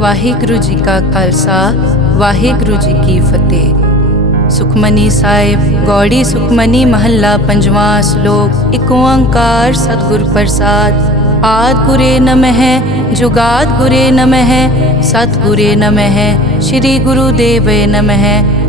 ਵਾਹਿਗੁਰੂ ਜੀ ਕਾ ਖਾਲਸਾ ਵਾਹਿਗੁਰੂ ਜੀ ਕੀ ਫਤਿਹ। ਸੁਖਮਨੀ ਸਾਹਿਬ ਗੌੜੀ ਸੁਖਮਨੀ ਮਹੱਲਾ ਪੰਜਵਾਂ ਸ਼ਲੋਕ। ਇੱਕ ਓੰਕਾਰ ਸਤਿਗੁਰ ਪ੍ਰਸਾਦ। ਆਦਿ ਗੁਰੇ ਨਮః ਜੁਗਾਦ ਗੁਰੇ ਨਮః ਸਤਿਗੁਰੇ ਨਮঃ ਸ਼੍ਰੀ ਗੁਰੂ ਦੇਵੇ ਨਮః।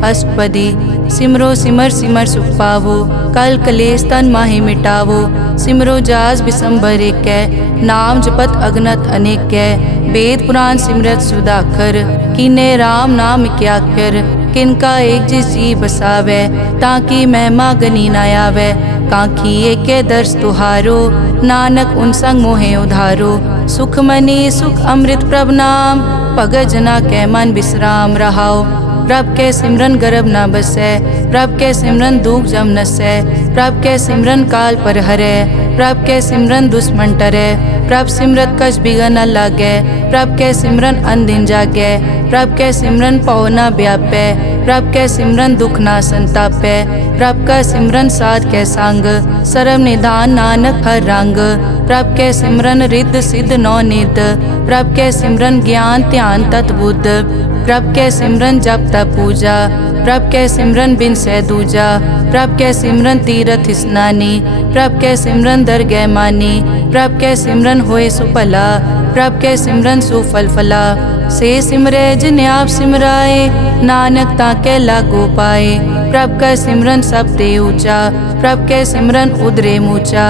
ਅਸ਼ਟਪਦੀ। ਸਿਮਰੋ ਸਿਮਰ ਸਿਮਰ ਸੁਖ ਪਾਵੋ ਕਲ ਕਲੇਸ਼ ਤਨ ਮਾਹਿ ਮਿਟਾਵੋ। ਸਿਮਰੋ ਜਾਸ ਬਿਸੰਬਰ ਏਕੈ ਨਾਮ ਜਪਤ ਅਗਨਤ ਅਨੇਕੈ। वेद पुराण सिमरत सुधाकर कीने राम नाम क्याकर। किनका एक जिस जी बसावै ताकि महिमा गनी न आवै। कांखी एके दर्श तुहारो नानक उन संग मोहे उधारो। सुख मनी सुख अमृत प्रभ नाम भगत जना कै मन विश्राम रहाओ। प्रभ के सिमरन गर्भ न बसै प्रभ के सिमरन दुख जम नसै। प्रभ के सिमरन काल पर हरै प्रभ के सिमरन दुश्मन टरै। प्रभ सिमरत कछ बिगन न लागै प्रभ के सिमरन अनदिन जागै। प्रभ के सिमरन पौ न व्यापै प्रभ के सिमरन दुख न संतापै। प्रभ का सिमरन साध कै संग सर्व निधान नानक हर रंग। प्रभ के सिमरन रिद्ध सिद्ध नौ निध प्रभ के सिमरन ज्ञान ध्यान तत् बुद्ध। प्रभ के सिमरन जप तप पूजा प्रभ के सिमरन बिन सै दूजा। प्रभ के सिमरन तीरथ स्नानी प्रभ के सिमरन दरगह मानी। प्रभ के सिमरन होए सुफला प्रभ के सिमरन सुफल फला। से सिमरै जिन आप सिमराए नानक ताके लागो पाए। प्रभ का सिमरन सब ते ऊंचा प्रभ के सिमरन उदरे मूचा।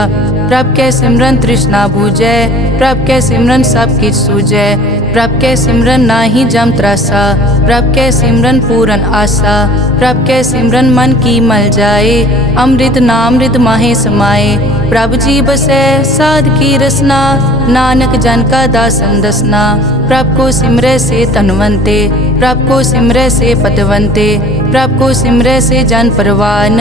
प्रभ के सिमरन तृष्णा बूझै प्रभ के सिमरन सब किछ सूझै। प्रभ के सिमरन नाही जम त्रासा प्रभ के सिमरन पूरन आसा। प्रभ के सिमरन मन की मल जाए अमृत नामृत माहे समाए। प्रभ जी बसै साध की रसना नानक जन का दासन दसना। प्रभ को सिमरै से तनवंते प्रभ को सिमरै से पतवंते। प्रभ को सिमरै से जन परवान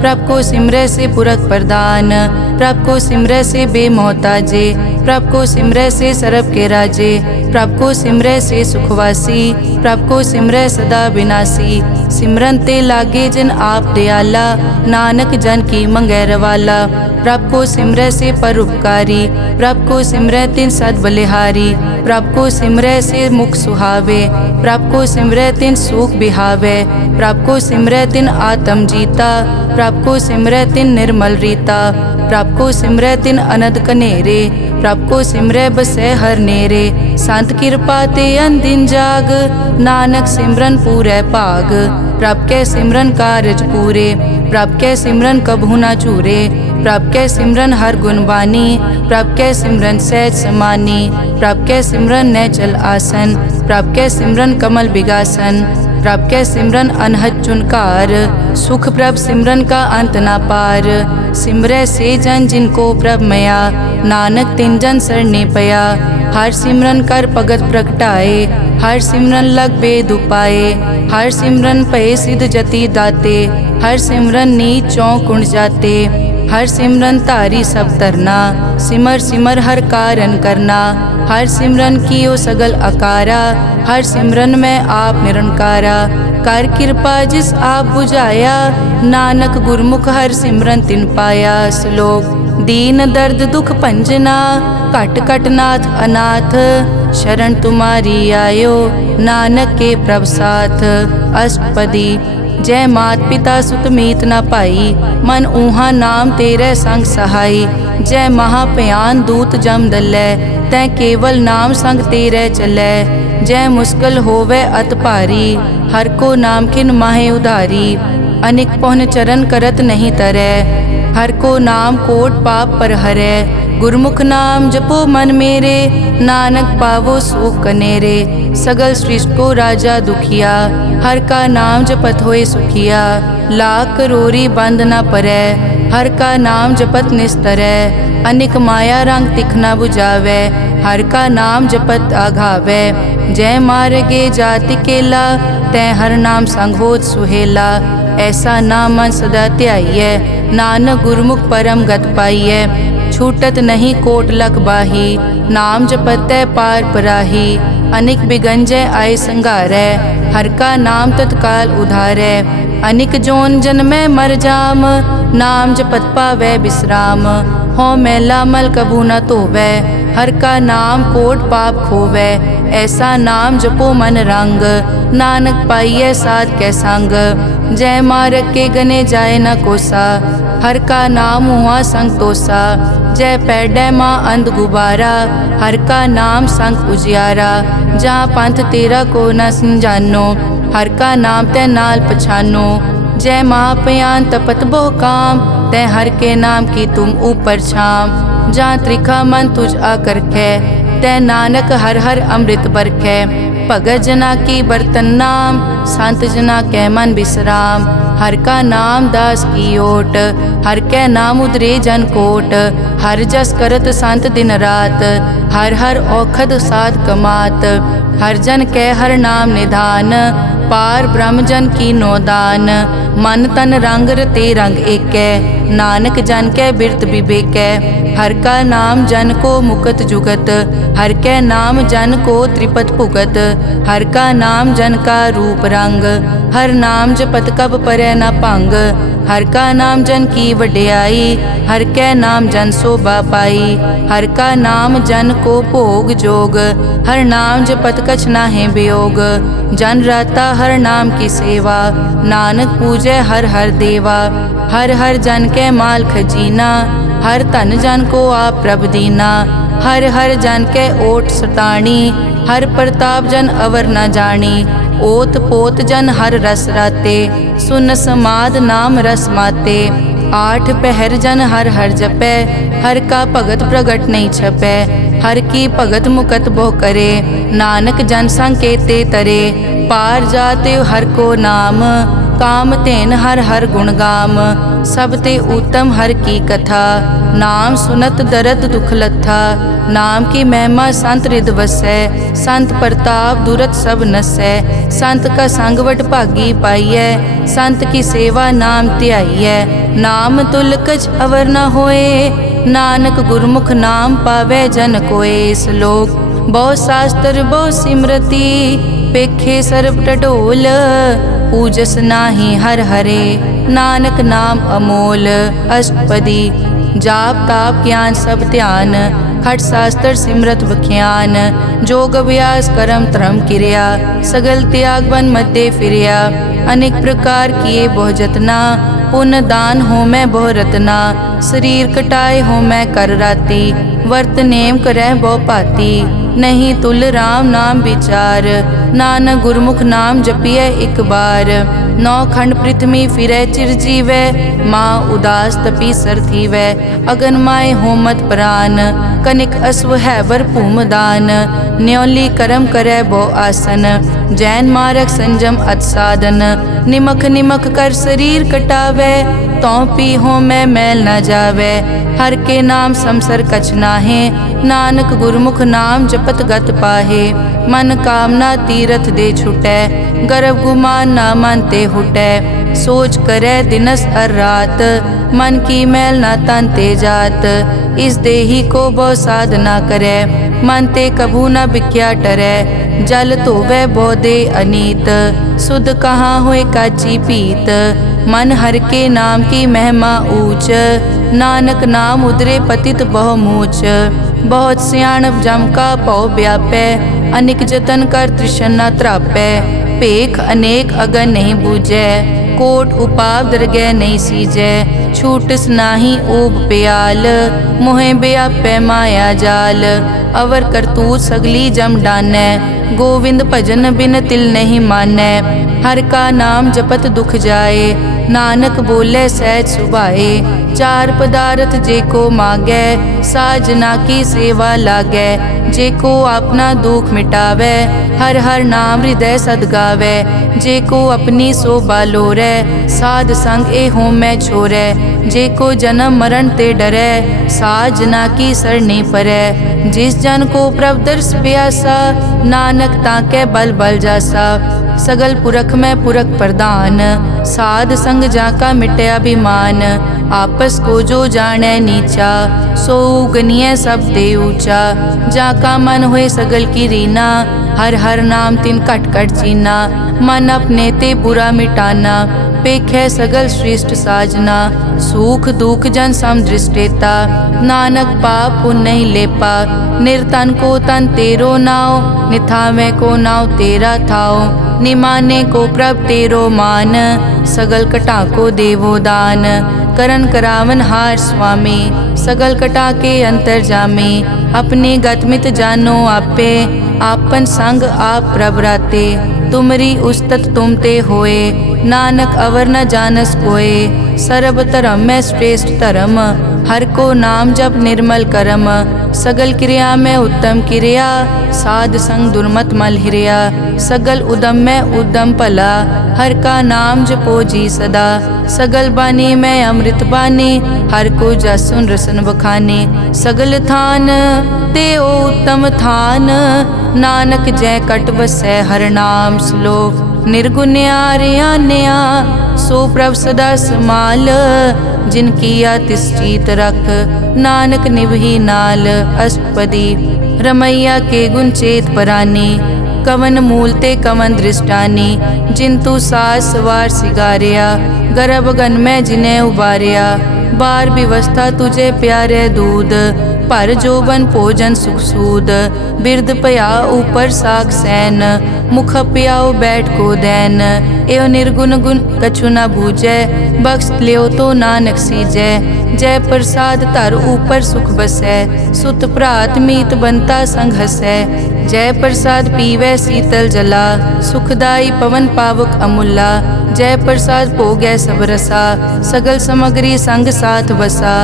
प्रभ को सिमरै से पुरख प्रदान। प्रभ को सिमरै से बेमोहताजे प्रभ को सिमरै से सरब के राजे। प्रभ को सिमरै से सुखवासी प्रभ को सिमरै सदा विनाशी। सिमरन ते लागे जिन आप दयाला नानक जन की मंगै रवाला। प्रभ को सिमरै से परोपकारी प्रभ को सिमरै तिन सद बलिहारी। प्रभ को सिमरै से मुख सुहावे प्रभ को सिमरै तिन सुख बिहावे। प्रभ को सिमरै तिन आत्म जीता प्रभ को सिमरै तिन निर्मल रीता। प्रभ को सिमरै तिन अनद कनेरे प्रभ को सिमरै बसै हर नेरे। संत कृपा ते अनदिन जाग नानक सिमरन पूरै भाग। प्रभ के सिमरन कारज पूरे प्रभ के सिमरन कभू न चूरे। प्रभ के सिमरन हर गुणवानी प्रभ के सिमरन सहज समानी। प्रभ के सिमरन नैचल आसन प्रभ के सिमरन कमल बिगासन। प्रभ के सिमरन अनहद चुनकार सुख प्रभ सिमरन का अंत ना पार। सिमरै से जन जिनको प्रभ मया नानक तिन जन सरने पया। हर सिमरन कर भगत प्रगटाए हर सिमरन लग बेद उपाए। हर सिमरन पए सिद्ध जति दाते हर सिमरन नीच चौं कुंड जाते। हर सिमरन तारी सब तरना सिमर सिमर हर कारण करना। हर सिमरन कियो सगल अकारा हर सिमरन में आप निरंकारा। कर कृपा जिस आप बुझाया नानक गुरमुख हर सिमरन तिन पाया। श्लोक। दीन दर्द दुख भंजना घट घट नाथ अनाथ। शरण तुम्हारी आयो नानक के प्रभ साथ। अष्टपदी। जय मात पिता सुत मीत न पाई मन ऊहा नाम तेरे संग सहाई। जय महाभयान दूत जम दलै तै केवल नाम संग तेरे चलै। जय मुश्किल होवे अत भारी हर को नाम खिन माहे उधारी। अनिक पौन चरण करत नहीं तरै हर को नाम कोट पाप पर हरै। गुरमुख नाम जपो मन मेरे नानक पावो सुख कनेरे। सगल सृष्टि को राजा दुखिया हर का नाम जपत होए सुखिया। लाख करोरी बंद न परै हर का नाम जपत निस्तरै। अनिक माया रंग तिखना बुझावै हर का नाम जपत आघावै। जय मार्गे जाति केला तै हर नाम संग होत सुहेला। ऐसा नाम मन सदा ध्याइयै नानक गुरमुख परम गत पाइयै। छूटत नहीं कोट लख बाही नाम जपतै पार पराही। अनिक बिगंजय आय संगारै हर का नाम तत्काल उधारै। अनिक जोन जन्मै मर जाम नाम जपत पावै विश्राम। हों मैला मल कभू न धोवै। हर का नाम कोट पाप खोवै। ऐसा नाम जपो मन रंग, नानक पाइयै साध कै संग। जय मारग के गने जाए न कोसा, हर का नाम हुआ संग तोसा। जय पैडै माँ अंध गुबारा, हर का नाम संग उजियारा। जहाँ पंथ तेरा को न समझानो, हर का नाम तै नाल पछानो। जय महापयान तपत बहु काम, तै हर के नाम की तुम ऊपर छाम। जहाँ त्रिखा मन तुझ आकर कै, तै नानक हर हर अमृत बरखै। भगत जना की बर्तन नाम, संत जना कै मन विश्राम। हर का नाम दास की ओट, हर कै नाम उदरे जन कोट। हर जस करत संत दिन रात, हर हर औखद साध कमात। हर जन कै हर नाम निधान, पार ब्रह्म जन की नोदान। मन तन रंग रते रंग एकै, नानक जन कै बिरत विवेकै। हर का नाम जन को मुकत जुगत, हर कै नाम जन को त्रिपत भुगत। हर का नाम जन का रूप रंग, हर नाम जपत कब परै न भंग। हर का नाम जन की वड्याई, हर कै नाम जन शोभा पाई। हर का नाम जन को भोग जोग, हर नाम जपत कछ नाहि वियोग। जन राता हर नाम की सेवा, नानक पूजै हर हर देवा। हर हर जन कै माल खजीना, हर धन जन को आप प्रभ दीना। हर हर जन कै ओट सताणी, हर प्रताप जन अवर न जानी। ओत पोत जन हर रस राते, सुन समाद नाम रस माते। आठ पहर जन हर हर जपै, हर का भगत प्रगट नहीं छपै। हर की भगत मुकत बहु करे, नानक जन संकेते तरे। पार जाते हर को नाम, काम तेन हर हर गुण गाम। सब ते उत्तम हर की कथा, नाम सुनत दरद दुख लथा। नाम की महिमा संत रिद वसै, संत प्रताप दुरत सब नसै। संत का संग वड भागी पाइयै, संत की सेवा नाम ध्याइयै। नाम तुल कछ अवर न होए, नानक गुरमुख नाम पावै जन कोए। श्लोक बहु शास्त्र बहु सिमरति, पेखे सर्ब टडोल। पूजस नाही हर हरे, नानक नाम अमोल। अष्टपदी जाप ताप ज्ञान सब ध्यान, खट शास्त्र सिमरत बख्यान। जोग अभ्यास करम धर्म क्रिया, सगल त्याग बन मध्य फिरिया। अनेक प्रकार किए बहु जतना, पुण्य दान हो मैं बहु रतना। शरीर कटाए हो मैं कर राती, वर्त नेम करह बहु पाती। नहीं तुल राम नाम विचार, नानक गुरमुख नाम जपिए एक बार। नौ खंड पृथ्वी फिरै चिर जीवै, माँ उदास तपी सर थीवै। अगन माय होमत प्राण, कनिक अश्व हैवर भूमदान। न्योली करम करै बहु आसन, जैन मारक संजम अत साधन। निमक निमक कर शरीर कटावै, तौ पी हो मैं मैल न जावै। हर के नाम समसर कछ नाहे, नानक गुरमुख नाम जपत गत पाहे। मन कामना तीरथ दे छुटै, गर्भ गुमान ना मन ते हुटै। सोच करे दिनस अर रात, मन की मैल न तन ते जात। इस देही को बहु साधना करे, मन ते कभू न बिख्या टरै। जल धोवै बहु दे अनीत, सुध कहाँ होए काची पीत। मन हर के नाम की महिमा ऊंच, नानक नाम उदरे पतित बहु मूच। बहुत सियाणप जम का पौ व्यापै, अनेक जतन कर तृष्णा त्रापै। पेख अनेक अगन नहीं बूझै, कोट उपाव दरगह नहीं सीजै। छूटस नाही ऊब प्याल, मोहे व्यापै माया जाल। अवर करतूत सगली जम डानै, गोविंद भजन बिन तिल नहीं मानै। हर का नाम जपत दुख जाए, नानक बोले सहज सुभाए। चार पदार्थ जे को मांगै, साजना की सेवा लागै। जे को अपना दुख मिटावै, हर हर नाम हृदय सद गावै। जे को अपनी शोभा लोरै, साध संग ए हो मैं छोरै। जे को जन्म मरण ते डरै, साजना की सरनी परै। जिस जन को प्रभ दर्श प्यासा, नानक ताकै बल बल जासा। सगल पुरख में पुरख प्रधान, साध संग जाका मिटे अभिमान। आपस को जो जाने नीचा, सो गनिय सब दे ऊंचा। जाका मन होए सगल की रीना, हर हर नाम तिन कट कट चीना। मन अपने ते बुरा मिटाना, पेखै सगल श्रेष्ठ साजना, सुख दुख जन सम दृष्टेता। नानक पाप पुण्य नहीं लेपा, निर्तन को तन तेरो नाव। निथावे को नाव तेरा थाओ, निमाने को प्रभ तेरो मान। सगल कटा को देवो दान, करन करावन हार स्वामी। सगल कटा के अंतर जामे, अपने गतमित जानो आपे। आपन संग आप प्रभ राते, तुमरी उस्तत तुम ते होए। नानक अवर न जानस कोए, सर्ब धर्म में श्रेष्ठ धर्म। हर को नाम जप निर्मल करम, सगल क्रिया में उत्तम क्रिया। साध संग दुर्मत मल हिरिया, सगल उदम में उद्दम भला। हर का नाम जपो जी सदा, सगल बानी में अमृत बानी। हर को जस सुन रसन बखाने, सगल थान ते ओ उत्तम थान। नानक जय कट बसै हर नाम श्लोक। निर्गुण्या रियान्या सो प्रभ सदा समाल। जिन किया तिस चीत रख, नानक निभही नाल। अष्टपदी रमैया के गुण चेत परानी, कवन मूल ते कवन दृष्टानी। जिंतु सास सवार सिगारिया, गर्भ गन में जिन्हें उबारिया। बार व्यवस्था तुझे प्यारे दूध, पर जोबन भोजन सुख सूद। बिरद पया ऊपर साग सैन, मुख प्याओ बैठ को दैन। एव निर्गुण गुण कछु न बूझै, बख्श लियो तो नानक सीजै। जय प्रसाद धर ऊपर सुख बसै, सुत भ्रात मीत बनता संग हसै। जय प्रसाद पीवै शीतल जला, सुखदाई पवन पावक अमूला। जय प्रसाद भोगै सब रसा, सगल समग्री संग साथ बसा।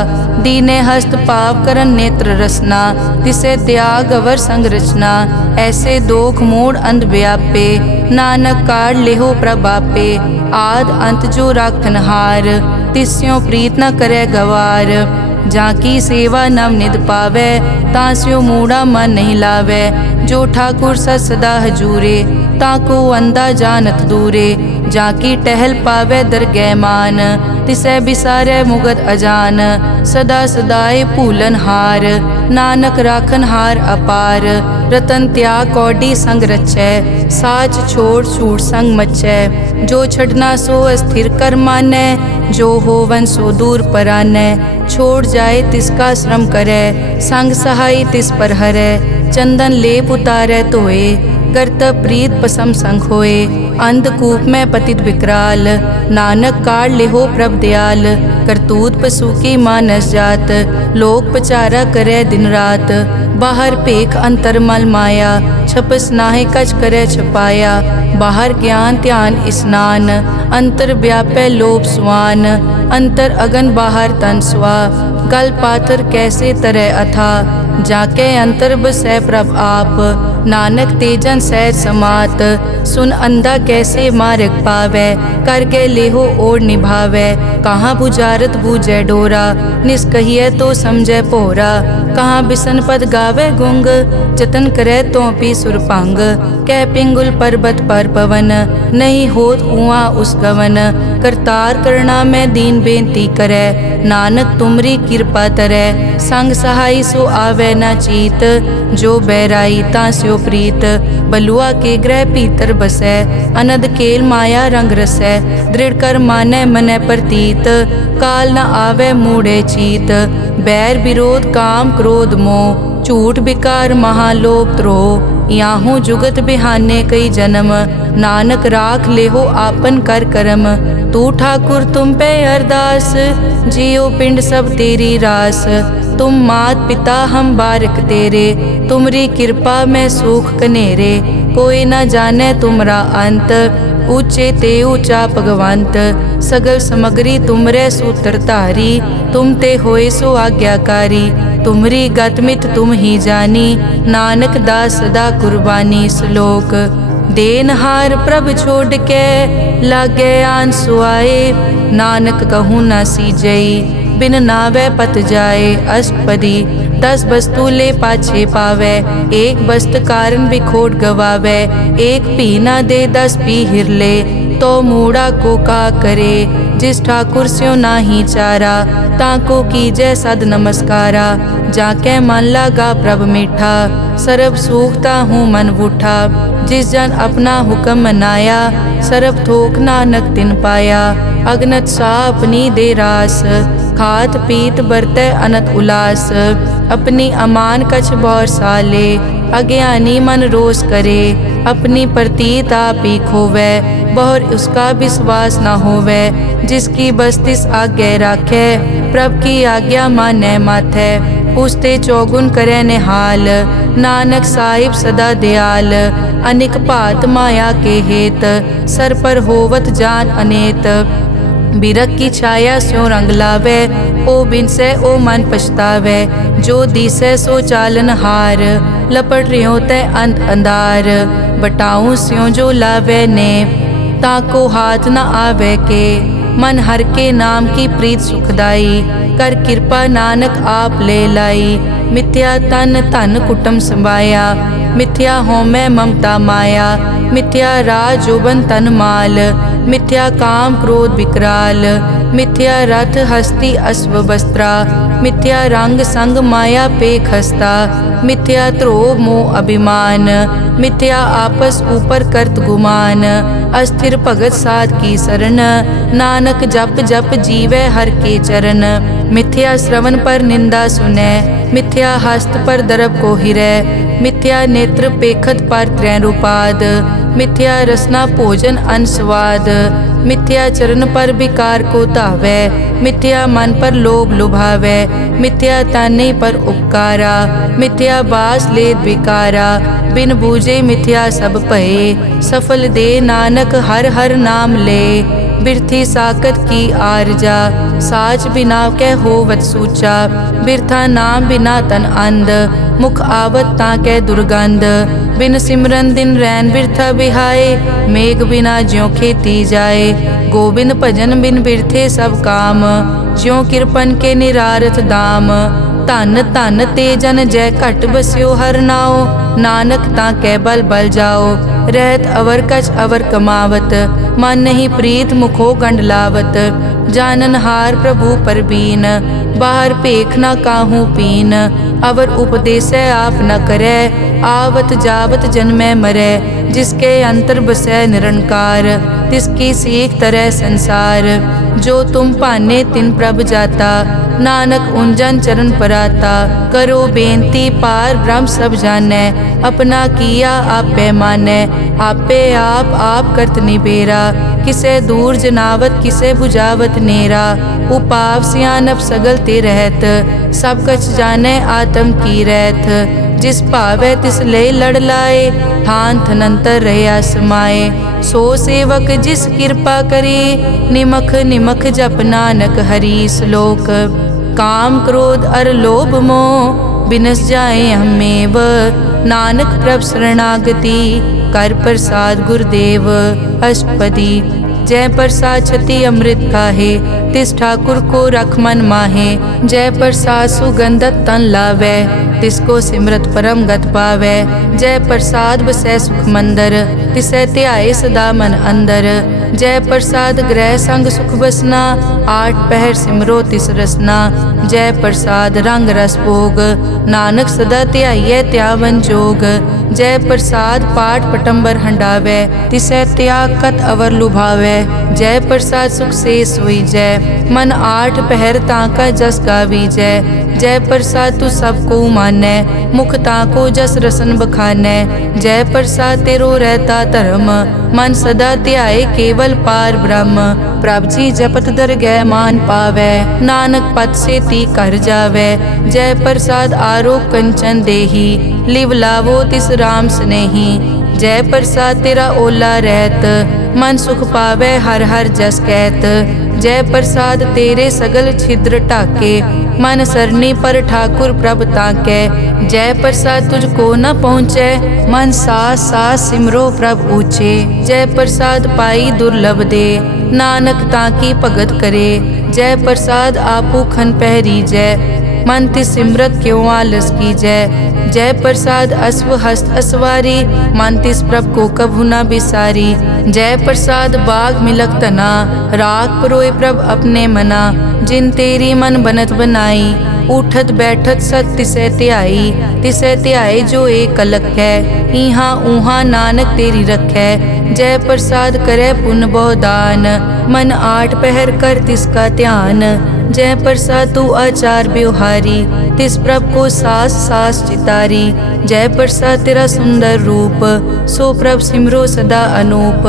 दीने हस्त पाव करन नेत्र रसना, तिसे त्याग अवर संग रचना। ऐसे दोख मूढ़ अंध व्यापे, नानक काढ़ लेहो प्रभापे। आद अंत जो राखन हार, तिस्यों प्रीत न करे गवार। जाकी सेवा नव निध पावै, तास्यो मूढ़ा मन नहीं लावै। जो ठाकुर सदा हजूरे, ताको अंधा जानत दूरे। जाकी टहल पावै दरगह मान, तिसै बिसारै मुगत अजान। सदा सदाए भूलन हार, नानक राखन हार अपार। रतन त्याग कौडी संग रचै, साच छोड़ छूट संग मचै। जो छड़ना सो अस्थिर कर मानै, जो होवन सो दूर परानै। छोड़ जाए तिसका श्रम करै, संग सहाय तिस पर हरै। चंदन लेप उतारै धोए, कर्तव्य प्रीत पसम संग होए। अंधकूप में पतित विकराल, नानक काढ़ लेहो प्रभ दयाल। करतूत पशु की मानस जात, लोक पचारा करे दिन रात। बाहर पेख अंतर मल माया, छपस नाहे कछ करे छपाया। बाहर ज्ञान ध्यान स्नान, अंतर व्यापै लोभ स्वान। अंतर अगन बाहर तन स्वा, गल पाथर कैसे तरह अथा। जाके अंतर बसै प्रभ आप, नानक तेजन सहज समात। सुन अंधा कैसे मार्ग पावै, कर गए लेहो ओर निभावै। कहाँ बुझारत बूझै डोरा, निष्कहिए तो समझै पोरा। कहाँ बिसन पद गावे गुंग, जतन करे तो पी सुरपांग। कह पिंगुल पर्वत पर पवन, नहीं होत कुआं उस गवन। करतार करना में दीन बेनती करे, नानक तुमरी कृपा तरै। संग सहाय सो आवे न चीत, जो बैराई तास्यो प्रीत। बलुआ के ग्रह भीतर बसै, अनद केल माया रंग रसै। दृढ़ कर मानै मनै प्रतीत, काल न आवे मूढ़े चीत। बैर विरोध काम क्रोध मोह, झूठ विकार महालोभ द्रोह। याहू जुगत बिहाने कई जन्म, नानक राख लेहो आपन कर करम। तू ठाकुर तुम पे अरदास, जियो पिंड सब तेरी रास। तुम मात पिता हम बारिक तेरे, तुमरी कृपा में सुख कनेरे। कोई न जाने तुमरा अंत, ऊंचे ते ऊंचा भगवंत। सगल समग्री तुमरे सूत्र धारी, तुम ते होए सो आज्ञाकारी। तुमरी गतमित तुम ही जानी, नानक दास सदा कुर्बानी। श्लोक देनहार प्रभ छोड़ के, लागे आन सुआए। नानक कहूँ न सीजई, बिन नावे पत जाए। अष्टपदी 10 वस्तु ले पाछे पावे, एक वस्त कारण बिखोट गवावे। एक पी न दे 10 पी हिरले, तो मूढ़ा को का करे। जिस ठाकुर स्यो नाही चारा, ताको कीजै सद नमस्कारा। जाके मन लागा प्रभ मीठा, सरब सूखता हूँ मन बूठा। जिस जन अपना हुक्म मनाया, सरब थोक नानक तिन पाया। अगनत सा अपनी दे रास, खात पीत बरतै अनत उलास। अपनी अमान कछ बौर साले, अज्ञानी मन रोष करे। अपनी प्रतीत आप ही खोवै, बहुर उसका विश्वास न होवै। जिसकी बस्तिस आज्ञा राखै, प्रभ की आज्ञा मानै माथै। उसते चौगुन करे निहाल, नानक साहिब सदा दयाल। अनिक भात माया के हेत, सर पर होवत जान अनेत। बिरख की छाया स्यों रंग लावे, ओ बिनसे ओ मन पछतावे। जो दिसै सो चालन हार, लपट रियो तै अंत अंधार। बटाऊं स्यों जो लावे ने, ताको हाथ न आवे के। मन हर के नाम की प्रीत सुखदाई, कर कृपा नानक आप ले लाई। मिथ्या तन धन कुटुम संभाया, मिथ्या होमै ममता माया। मिथ्या राज जोबन तन माल, मिथ्या काम क्रोध विकराल। मिथ्या रथ हस्ती अश्व वस्त्रा, मिथ्या रंग संग माया पे खस्ता। मिथ्या ध्रोह मोह अभिमान, मिथ्या आपस ऊपर करत गुमान। अस्थिर भगत साध की शरण, नानक जप जप जीवै हर के चरण। मिथ्या श्रवण पर निंदा सुनै, मिथ्या हस्त पर दरब को हिरै। मिथ्या नेत्र पेखत पर त्रैन रूपाद, मिथ्या रसना भोजन अनस्वाद। मिथ्या चरण पर विकार को धावै, मिथ्या मन पर लोभ लुभावै। मिथ्या ताने पर उपकारा, मिथ्या बास लेत विकारा। बिन बूझे मिथ्या सब भये, सफल दे नानक हर हर नाम ले। बिरथी साकत की आरजा, साच बिना कै होवत सूचा। बिरथा नाम बिना तन अंध, मुख आवत ताकै दुर्गंध। बिन सिमरन दिन रैन बिरथा बिहाए, मेघ बिना ज्यों खेती जाए। गोबिंद भजन बिन बिरथे सब काम, ज्यों किरपन के निरारथ दाम। धन धन ते जन जय घट बस्यो हर नाओ, नानक ताकै बल बल जाओ। रहत अवर कछ अवर कमावत, मन नहीं प्रीत मुखो गंड लावत। जानन हार प्रभु परबीन, बाहर पेख न काहू पीन। अवर उपदेसै आप न करै, आवत जावत जन्मै मरै। जिसके अंतर बसै निरंकार, तिसकी सीख तरह संसार। जो तुम पाने तिन प्रभ जाता, नानक उंजन चरण पराता। करो बेनती पार ब्रह्म सब जानै, अपना किया आप पैमानै। आपे आप करत निबेरा, किसे दूर जनावत किसे बुझावत नेरा। उपाव सियानप सगल ते रहत, सब कछ जानै आत्म की रहत। जिस भावै तिस ले लड़ लाए, ठान थनंतर रहया समाए। सो सेवक जिस कृपा करे, निमख निमख जप नानक हरि श्लोक। काम क्रोध अर लोभ मोह, बिनस जाए हमेव। नानक प्रभ शरणागति, कर प्रसाद गुरुदेव। अष्टपदी। जय प्रसाद छति अमृत खाहे, तिस ठाकुर को रख मन माहे। जय प्रसाद सुगंधत तन लावै, तिसको सिमरत परम गत पावै। जय प्रसाद बसै सुख मंदर, तिसै ध्याए सदा मन अंदर। जय प्रसाद ग्रह संग सुख बसना, आठ पहर सिमरो तिस रसना। जय प्रसाद रंग रस भोग, नानक सदा ध्याइयै त्यावन जोग। जय प्रसाद पाठ पटंबर हंडावै, तिसै त्याग कत अवर लुभावै। जय प्रसाद सुख से सोई जय, मन आठ पहर ताका जस गावी जय। जय प्रसाद तू सबको मानै, मुख ताको जस रसन बखानै। जय प्रसाद तेरो रहता धर्म, मन सदा ध्याए केवल पार ब्रह्म। प्रभ जी जपत दरगह मान पावै, नानक पद से ती कर जावै। जय प्रसाद आरोग कंचन देही, लिव लावो तिस राम स्नेही। जय प्रसाद तेरा ओला रहत, मन सुख पावै हर हर जस कहत। जय प्रसाद तेरे सगल छिद्र ढाके, मन सरनी पर ठाकुर प्रभ ताकै। जय प्रसाद तुझको न पहुँचै, मन सास सास सिमरो प्रभ ऊँचे। जय प्रसाद पाई दुर्लभ दे, नानक ताकी भगत करे। जय प्रसाद आपू खन पहरी जय, मन तिस सिमरत क्यों आलस की जय। जय प्रसाद अश्व हस्त असवारी, मन तिस प्रभ को कभु न बिसारी। जय प्रसाद बाग मिलक तना, राख परोए प्रभ अपने मना। जिन तेरी मन बनत बनाई, उठत बैठत सत तिसै ध्याई। तिसै ध्याए जो एक अलख है, इहाँ ऊहाँ नानक तेरी रखै। जय प्रसाद करे पुन बहुदान, मन आठ पहर कर तिसका ध्यान। जय प्रसाद तू आचार व्यवहारी, तिस प्रभ को सास सास चितारी। जय प्रसाद तेरा सुंदर रूप, सो प्रभ सिमरो सदा अनूप।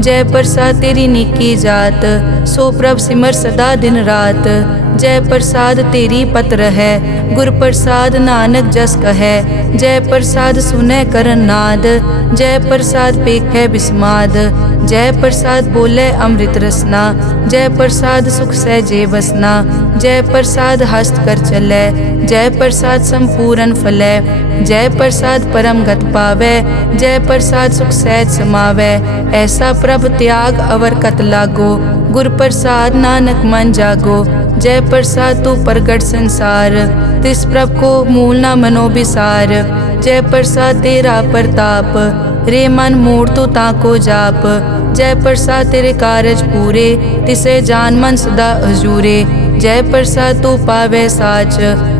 जय प्रसाद तेरी निकी जात, सो प्रभ सिमर सदा दिन रात। जय प्रसाद तेरी पत्र है, गुर प्रसाद नानक जस कहे। जय प्रसाद सुनै करन नाद, जय प्रसाद पेखै बिस्माद। जय प्रसाद बोले अमृत रसना, जय प्रसाद सुख सहजे बसना। जय प्रसाद हस्त कर चलै, जय प्रसाद संपूर्ण फलै। जय प्रसाद परम गत पावै, जय प्रसाद सुख सहज समावै। ऐसा प्रभ त्याग अवर कत लागो, गुर प्रसाद नानक मन जागो। जय प्रसाद तू प्रगट संसार, तिस प्रभ को मूल न मनो बिसार। जय प्रसाद तेरा प्रताप, रे मन मूड तू ताको जाप। जय प्रसाद तेरे कारज पूरे, तिसे जान मन सदा अजूरे। जय प्रसाद तू पावे साच,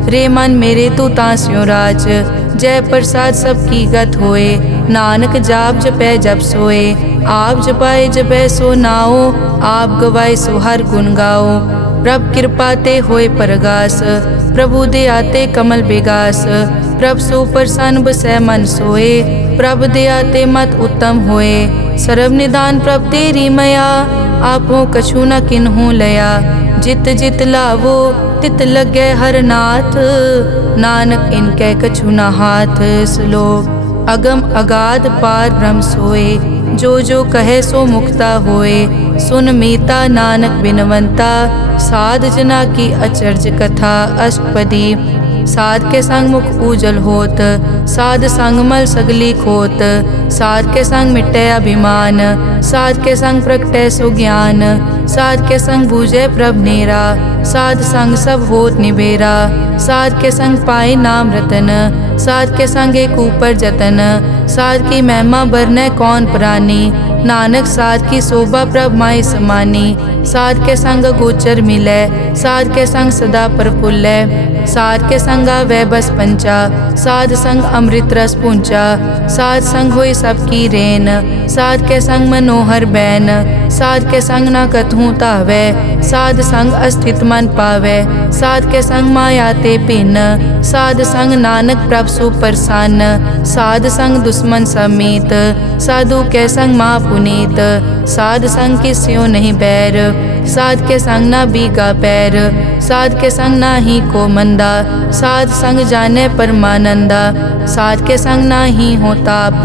रे मन मेरे तू तास्यो राज। जय प्रसाद सबकी गत होए, नानक जाप जपै जप सोए। आप जपाए जपै सो नाओ, आप गवाए सो हर गुण गाओ। प्रभ कृपा ते होए परगास, प्रभु दे आते कमल बेगास। प्रभ सो प्रसन्न बसै मन सोए, प्रभ दे आते मत उत्तम होए। सर्व निदान प्रभ तेरी मया, आपो कछु न किन्हु लया। जित जित लावो तित लगे हर नाथ, नानक इनके कछु न हाथ। श्लोक अगम अगाध पार ब्रह्म सोए, जो जो कहे सो मुक्ता होए। सुन मीता नानक बिनवंता, साध जना की अचर्ज कथा। अष्टपदी साध के संग मुख उजल होत, साध संग मल सगली खोत। साध के संग मिटे अभिमान, साध के संग प्रगटे सो ज्ञान। साध के संग बूझे प्रभ नेरा, साध संग सब होत निबेरा। साध के संग पाए नाम रतन, साध के संग एक ऊपर जतन। साध की महिमा बरने कौन प्राणी, नानक साध की शोभा प्रभ माई समानी। साध के संग गोचर मिले, साध के संग सदा प्रफुल्लै। साध के संग आवे बस पंचा, साध संग अमृत रस पूंचा। साध संग होई सबकी रेन, साध के संग मनोहर बैन। साध के संग न कथूं तावै, साध संग अस्थित मन पावै। साध के संग माया ते भिन्न, साध संग नानक प्रभ सुप्रसन्न। साध संग दुश्मन समीत, साधु के संग मां पुनीत। साध संग किस्यो नहीं बैर, साध के संग ना बीगा पैर। साध के संग ना ही को मंदा, साध संग जाने परमानंदा। साध के संग ना ही हो ताप,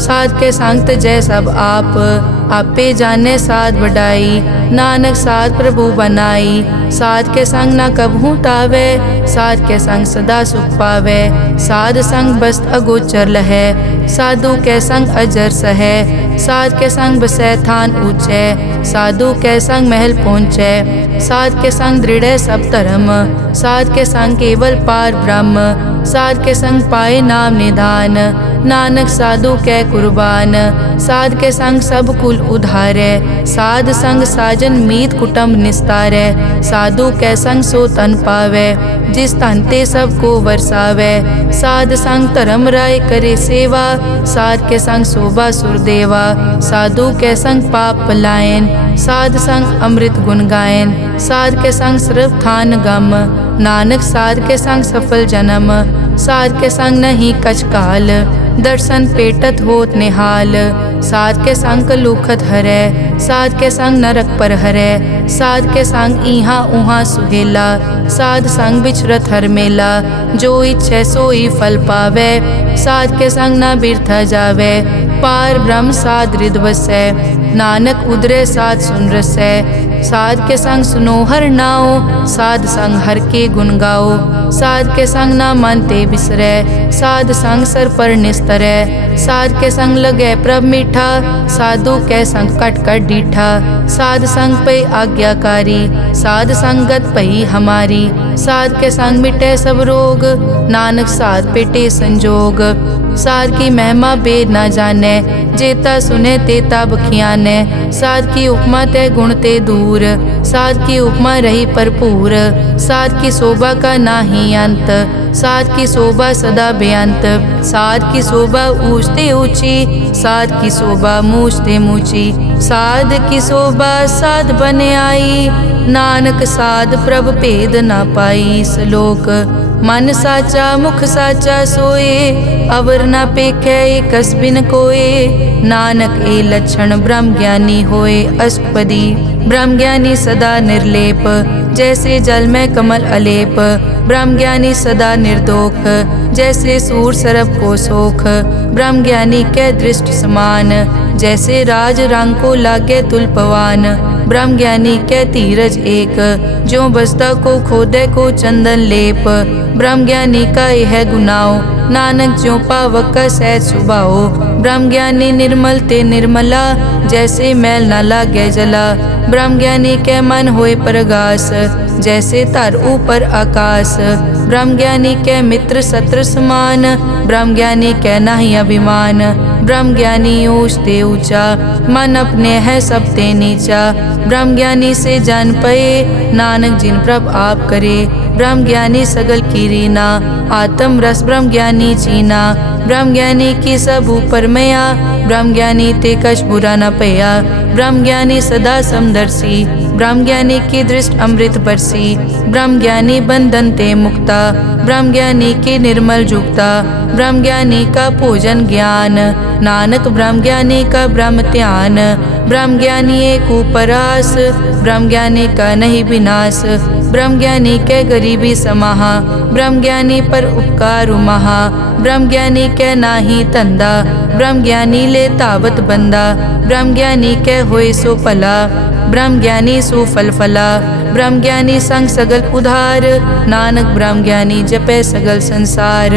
साध के संग तजै सब आप। आपे जाने साध बढ़ाई, नानक साध प्रभु बनाई। साध के संग ना कबहू तावे, साध के संग सदा सुख पावे। साध संग बस्त अगोचर लहै, साधु के संग अजर सहै। साध के संग बसै थान ऊंचे, साधु के संग महल पहुँचै। साध के संग दृढ़ सब धर्म, साध के संग केवल पार ब्रह्म। साध के संग पाए नाम निधान, नानक साधु के कुर्बान। साध के संग सब कुल उधारै, साध संग साजन मीत कुटुंब निस्तारै। साधु के संग सो तन पावै, जिस तन ते सबको वरसावै। साध संग धर्म राय करे सेवा, साध के संग शोभा सुरदेवा। साधु के संग पाप पलायन, साध संग अमृत गुण गायन। साध के संग सर्व थान गम, नानक साध के संग सफल जन्म। साध के संग नहीं कछ काल, दर्शन पेटत होत निहाल। साध के संग लूखत हरै, साध के संग नरक पर हरै। साध के संग इहाँ उहाँ सुहेला, साध संग बिचरत हर मेला। जो इच्छे सोई फल पावै, साध के संग न बिरथा जावै। पार ब्रह्म साध रिद वसै। नानक उदरे साध सुन रसै। साध के संग सुनो हर नाओ, साध संग हर के गुण गाओ। साध के संग ना मन ते बिसरै, साध संग सर पर निस्तरै। साध के संग लगै प्रभ मीठा, साधु के संग कट कट डीठा। साध संग पे आज्ञाकारी, साध संगत पई हमारी। साध के संग मिटे सब रोग, नानक साध पेटे संजोग। साध की महिमा बेद ना जाने, जेता सुने तेता बखियाने। साध की उपमा ते गुण ते दूर, साध की उपमा रही भरपूर। साध की शोभा का नाही अंत, साध की शोभा सदा बेअंत। साध की शोभा ऊंचते ऊंची, साध की शोभा मूछते मूची। साध की शोभा साध बने आई, नानक साध प्रभ भेद ना पाई। श्लोक मन साचा मुख साचा सोए, अवर ना पेखै कस बिन कोए। नानक ए लक्षण ब्रह्म ज्ञानी होए। अष्टपदी ब्रह्म ज्ञानी सदा निर्लेप, जैसे जल में कमल अलेप। ब्रह्म ज्ञानी सदा निर्दोख, जैसे सूर सरब को सोख। ब्रह्म ज्ञानी के दृष्ट समान, जैसे राज रंग को लागे तुलपवान। ब्रह्म ज्ञानी के धीरज एक, जो बसता को खोदे को चंदन लेप। ब्रह्म ज्ञानी का यह गुनाओ, नानक ज्यों पावक का सहज सुभाओ। ब्रह्म ज्ञानी निर्मल ते निर्मला, जैसे मैल न लागे जला। ब्रह्म ज्ञानी के मन होए प्रगास, जैसे धर ऊपर आकाश। ब्रह्म ज्ञानी के मित्र शत्रु समान, ब्रह्म ज्ञानी के नाही अभिमान। ब्रह्म ज्ञानी ऊंच ते ऊंचा, मन अपने है सब ते नीचा। ब्रह्म ज्ञानी से जान पए, नानक जिन प्रभ आप करे। ब्रह्म ज्ञानी सगल की रीना, आत्म रस ब्रह्म ज्ञानी चीना। ब्रह्म ज्ञानी की सब ऊपर मया, ब्रह्म ज्ञानी ते कछ बुरा न पया। ब्रह्म ज्ञानी सदा समदर्शी, ब्रह्म ज्ञानी की दृष्ट अमृत बरसी। ब्रह्म ज्ञानी बंधन ते मुक्ता, ब्रह्म ज्ञानी की निर्मल जुक्ता। ब्रह्म ज्ञानी का पूजन ज्ञान, नानक ब्रह्म ज्ञानी का ब्रह्म ध्यान। ब्रह्म ज्ञानी एक उपरास, ब्रह्म ज्ञानी का नहीं विनाश। ब्रह्म ज्ञानी के गरीबी समाहा, ब्रह्म ज्ञानी पर उपकार महा। ब्रह्म ज्ञानी के नाही धंधा, ब्रह्म ज्ञानी ले तावत बंदा। ब्रह्म ज्ञानी के होए सो भला, ब्रह्म ज्ञानी सो फल फला। ब्रह्म ज्ञानी संग सगल उधार, नानक ब्रह्म ज्ञानी जपे सगल संसार।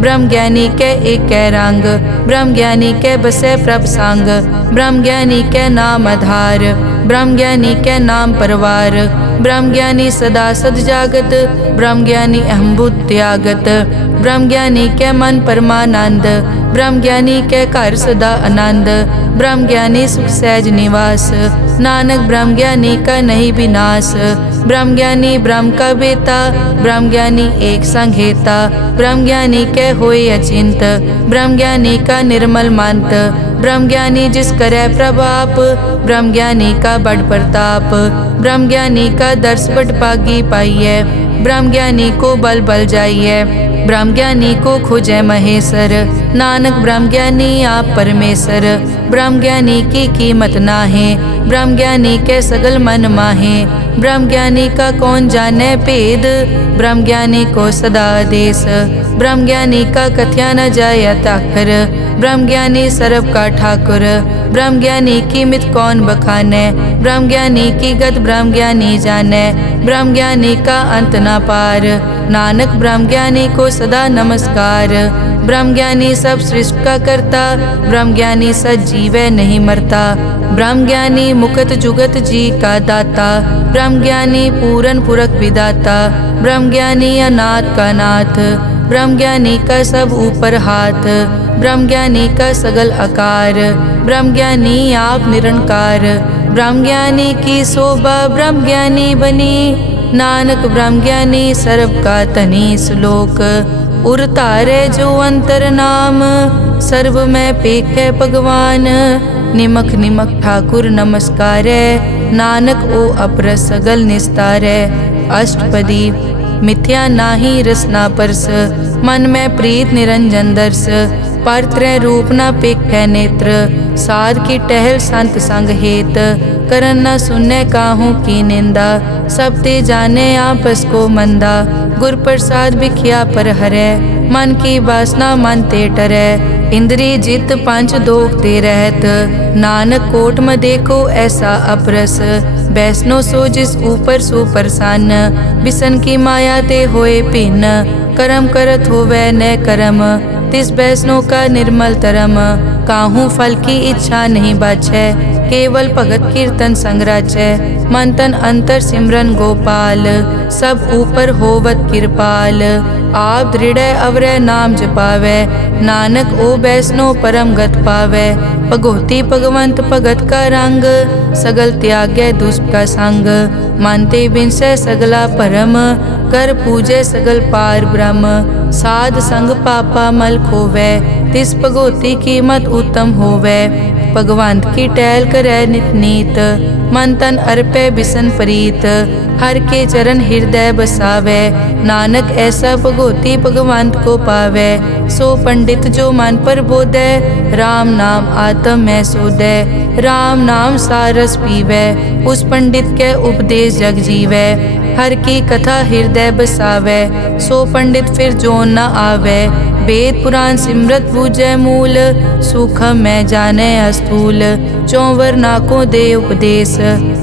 ब्रह्म ज्ञानी के एक रंग, ब्रह्म ज्ञानी के बसे प्रभ संग। ब्रह्म ज्ञानी के नाम आधार, ब्रह्म ज्ञानी के नाम परवार। ब्रह्म ज्ञानी सदा सद जागत, ब्रह्म ज्ञानी अहम बुद्धि त्यागत। ब्रह्म ज्ञानी के मन परमानंद, ब्रह्म ज्ञानी के घर सदा आनंद। ब्रह्म ज्ञानी सुख सहज निवास, नानक ब्रह्म ज्ञानी का नहीं विनाश। ब्रह्म ज्ञानी ब्रह्म का बेता, ब्रह्म ज्ञानी एक संग हेता। ब्रह्म ज्ञानी के होए अचिंत, ब्रह्म ज्ञानी का निर्मल मंत। ब्रह्म ज्ञानी जिस करे प्रभाप, ब्रह्म ज्ञानी का बड़ प्रताप। ब्रह्म ज्ञानी का दर्श बड़ पागी पाइए, ब्रह्म ज्ञानी को बल बल जाइए। ब्रह्म ज्ञानी को खोजे महेश्वर, नानक ब्रह्म ज्ञानी आप परमेश्वर। ब्रह्म ज्ञानी की कीमत नाहे, ब्रह्म ज्ञानी के सगल मन माहे। ब्रह्म ज्ञानी का कौन जाने भेद, ब्रह्म ज्ञानी को सदा आदेश। ब्रह्म ज्ञानी का कथ्या न जाय ताखर, ब्रह्म ज्ञानी सर्व का ठाकुर। ब्रह्म ज्ञानी की मित कौन बखाने, ब्रह्म ज्ञानी की गत ब्रह्म ज्ञानी जाने। ब्रह्म ज्ञानी का अंत न पार, नानक ब्रह्म ज्ञानी को सदा नमस्कार। ब्रह्म ज्ञानी सब सृष्टि का करता, ब्रह्म ज्ञानी सजीवै नहीं मरता। ब्रह्म ज्ञानी मुकत जुगत जी का दाता, ब्रह्म ज्ञानी पूरन पुरख विदाता। ब्रह्म ज्ञानी अनाथ का नाथ, ब्रह्म ज्ञानी का सब ऊपर हाथ। ब्रह्म ज्ञानी का सगल आकार, ब्रह्म ज्ञानी आप निरंकार। ब्रह्म ज्ञानी की शोभा ब्रह्म ज्ञानी बनी, नानक ब्रह्म ज्ञानी सर्व का तनी। श्लोक उर तारे जो अंतर नाम, सर्व में पेखे भगवान। निमक निमक ठाकुर नमस्कारे, नानक ओ अपर सगल निस्तारे। अष्टपदी मिथ्या नाही रसना परस, मन में प्रीत निरंजन दर्श। पर त्रय रूप न पेखे नेत्र, साध की टहल संत संग हेत। करन न सुने काहू की निंदा, सब ते जाने आपस को मंदा। गुर प्रसाद बिखिया पर हरै, मन की वासना मन ते टरै। इंद्री जित पंच दोख ते रहत, नानक कोट म देखो ऐसा अपरस। वैष्णो सो जिस ऊपर सो प्रसन्न, बिसन की माया ते होए भिन्न। कर्म करत होवै न कर्म, तिस वैष्णो का निर्मल तरम। काहू फल की इच्छा नहीं बाछै, केवल भगत कीर्तन संग राचै। मन तन अंतर सिमरन गोपाल, सब ऊपर होवत कृपाल। आप दृढ़ अवरै नाम जपावै, नानक ओ वैष्णो परम गत पावै। भगोती भगवंत भगत का रंग, सगल त्यागै दुष्ट का संग। मानते बिनसै सगला परम, कर पूजै सगल पार ब्रह्म। साध संग पापा मल खोवै, तिस भगोती कीमत उत्तम होवै। भगवंत की टहल करै नित नीत, मन तन अर्पै बिसन प्रीत। हर के चरण हृदय बसावै, नानक ऐसा भगोती भगवंत को पावै। सो पंडित जो मन पर बोधै, राम नाम आत्म में सोधै। राम नाम सारस पीवै, उस पंडित के उपदेश जग जीवै। हर की कथा हृदय बसावै, सो पंडित फिर जोन न आवै। वेद पुराण सिमरत बूझै मूल, सूखम मैं जाने अस्थूल। चौवर नाकों दे उपदेश,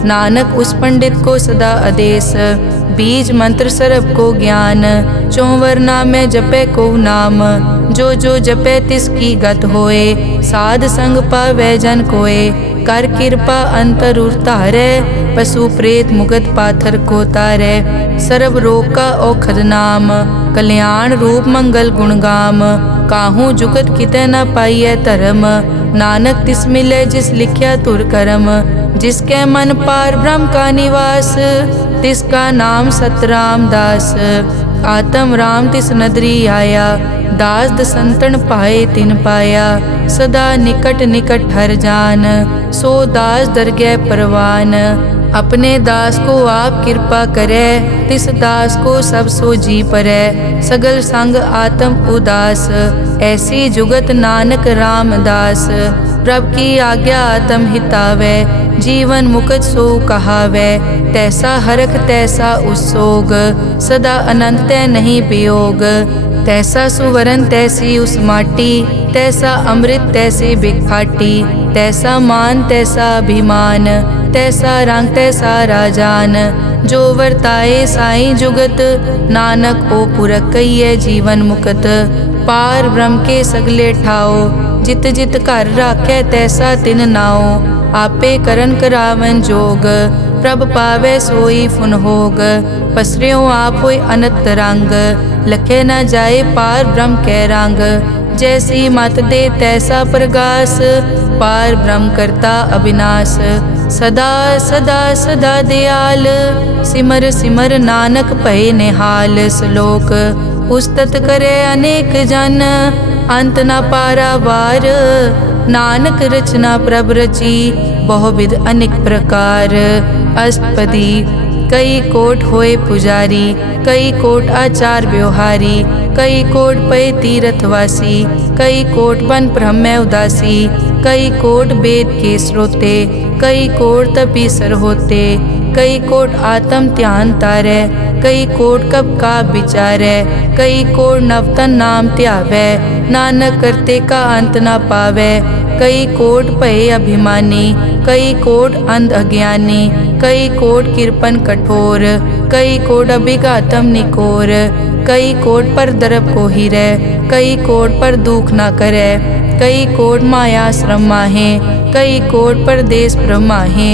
नानक उस पंडित को सदा आदेश। बीज मंत्र सरब को ज्ञान, चौवर नामे जपे को नाम। जो जपे तिसकी गत होए, साध संग पावै जन कोए। कर कृपा अंतर उतारै, पशु प्रेत मुगत पाथर को तारै। सर्व रोग का औखद नाम, कल्याण रूप मंगल गुण गाम। काहू जुगत कितै न पाइयै धर्म, नानक तिस मिलै जिस लिखिया तुर करम। जिसके मन पार ब्रह्म का निवास, तिसका नाम सतराम दास। आत्म राम तिस नदरी आया, दास दसंतन पाए तिन पाया। सदा निकट निकट हर जान, सो दास दरगह परवान। अपने दास को आप कृपा करे, तिस दास को सब सो जी परै। सगल संग आत्म उदास, ऐसी जुगत नानक रामदास। प्रभ की आज्ञा आत्म हितावै, जीवन मुकत सो कहावै। तैसा हरख तैसा उसोग, सदा अनंत तै नहीं वियोग। तैसा सुवरन तैसी उस माटी, तैसा अमृत तैसी बिखाटी। तैसा मान तैसा अभिमान, तैसा रंग तैसा राजान। जो वर्ताए साई जुगत, नानक ओ पुरख कहिए जीवन मुकत। पार ब्रह्म के सगले ठाओ, जित जित घर राखै तैसा तिन नाओ। आपे करन करावन जोग, प्रभ पावै सोई फुन होग। पसरियों आप होय अनंत रंग, लखे न जाए पार ब्रह्म कै रंग। जैसी मत दे तैसा प्रगास, पार ब्रह्म करता अविनाश। सदा सदा सदा दयाल, सिमर सिमर नानक भय निहाल। श्लोक उस्तत करे अनेक जन, अंत न पारावार। नानक रचना प्रभ रची, बहुविध अनेक प्रकार। अष्टपदी कई कोट होए पुजारी, कई कोट आचार व्यवहारी। कई कोट पै तीर्थवासी, कई कोट बन ब्रह्म उदासी। कई कोट वेद के स्रोते, कई कोट तपीसर होते। कई कोट आत्म ध्यान तारै, कई कोट कब का विचारै। कई कोट नवतन नाम ध्यावै, नानक करते का अंत न पावै। कई कोट भय अभिमानी, कई कोट अंध अज्ञानी। कई कोट कृपन कठोर, कई कोट अभिघातम निकोर। कई कोट पर दरब को हिरै, कई कोट पर दुख न करै। कई कोट माया श्रम माहे, कई कोट परदेश ब्रह्माहे।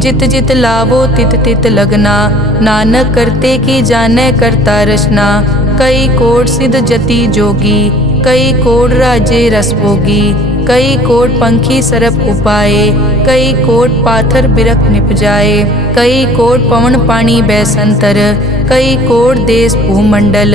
जित जित लावो तित तित लगना, नानक करते की जानै करता रचना। कई कोट सिद्ध जति जोगी, कई कोट राजे रस भोगी। कई कोट पंखी सरप उपाए, कई कोट पाथर बिरख निपजाए। कई कोट पवन पानी बैसंतर, कई कोट देश भूमंडल।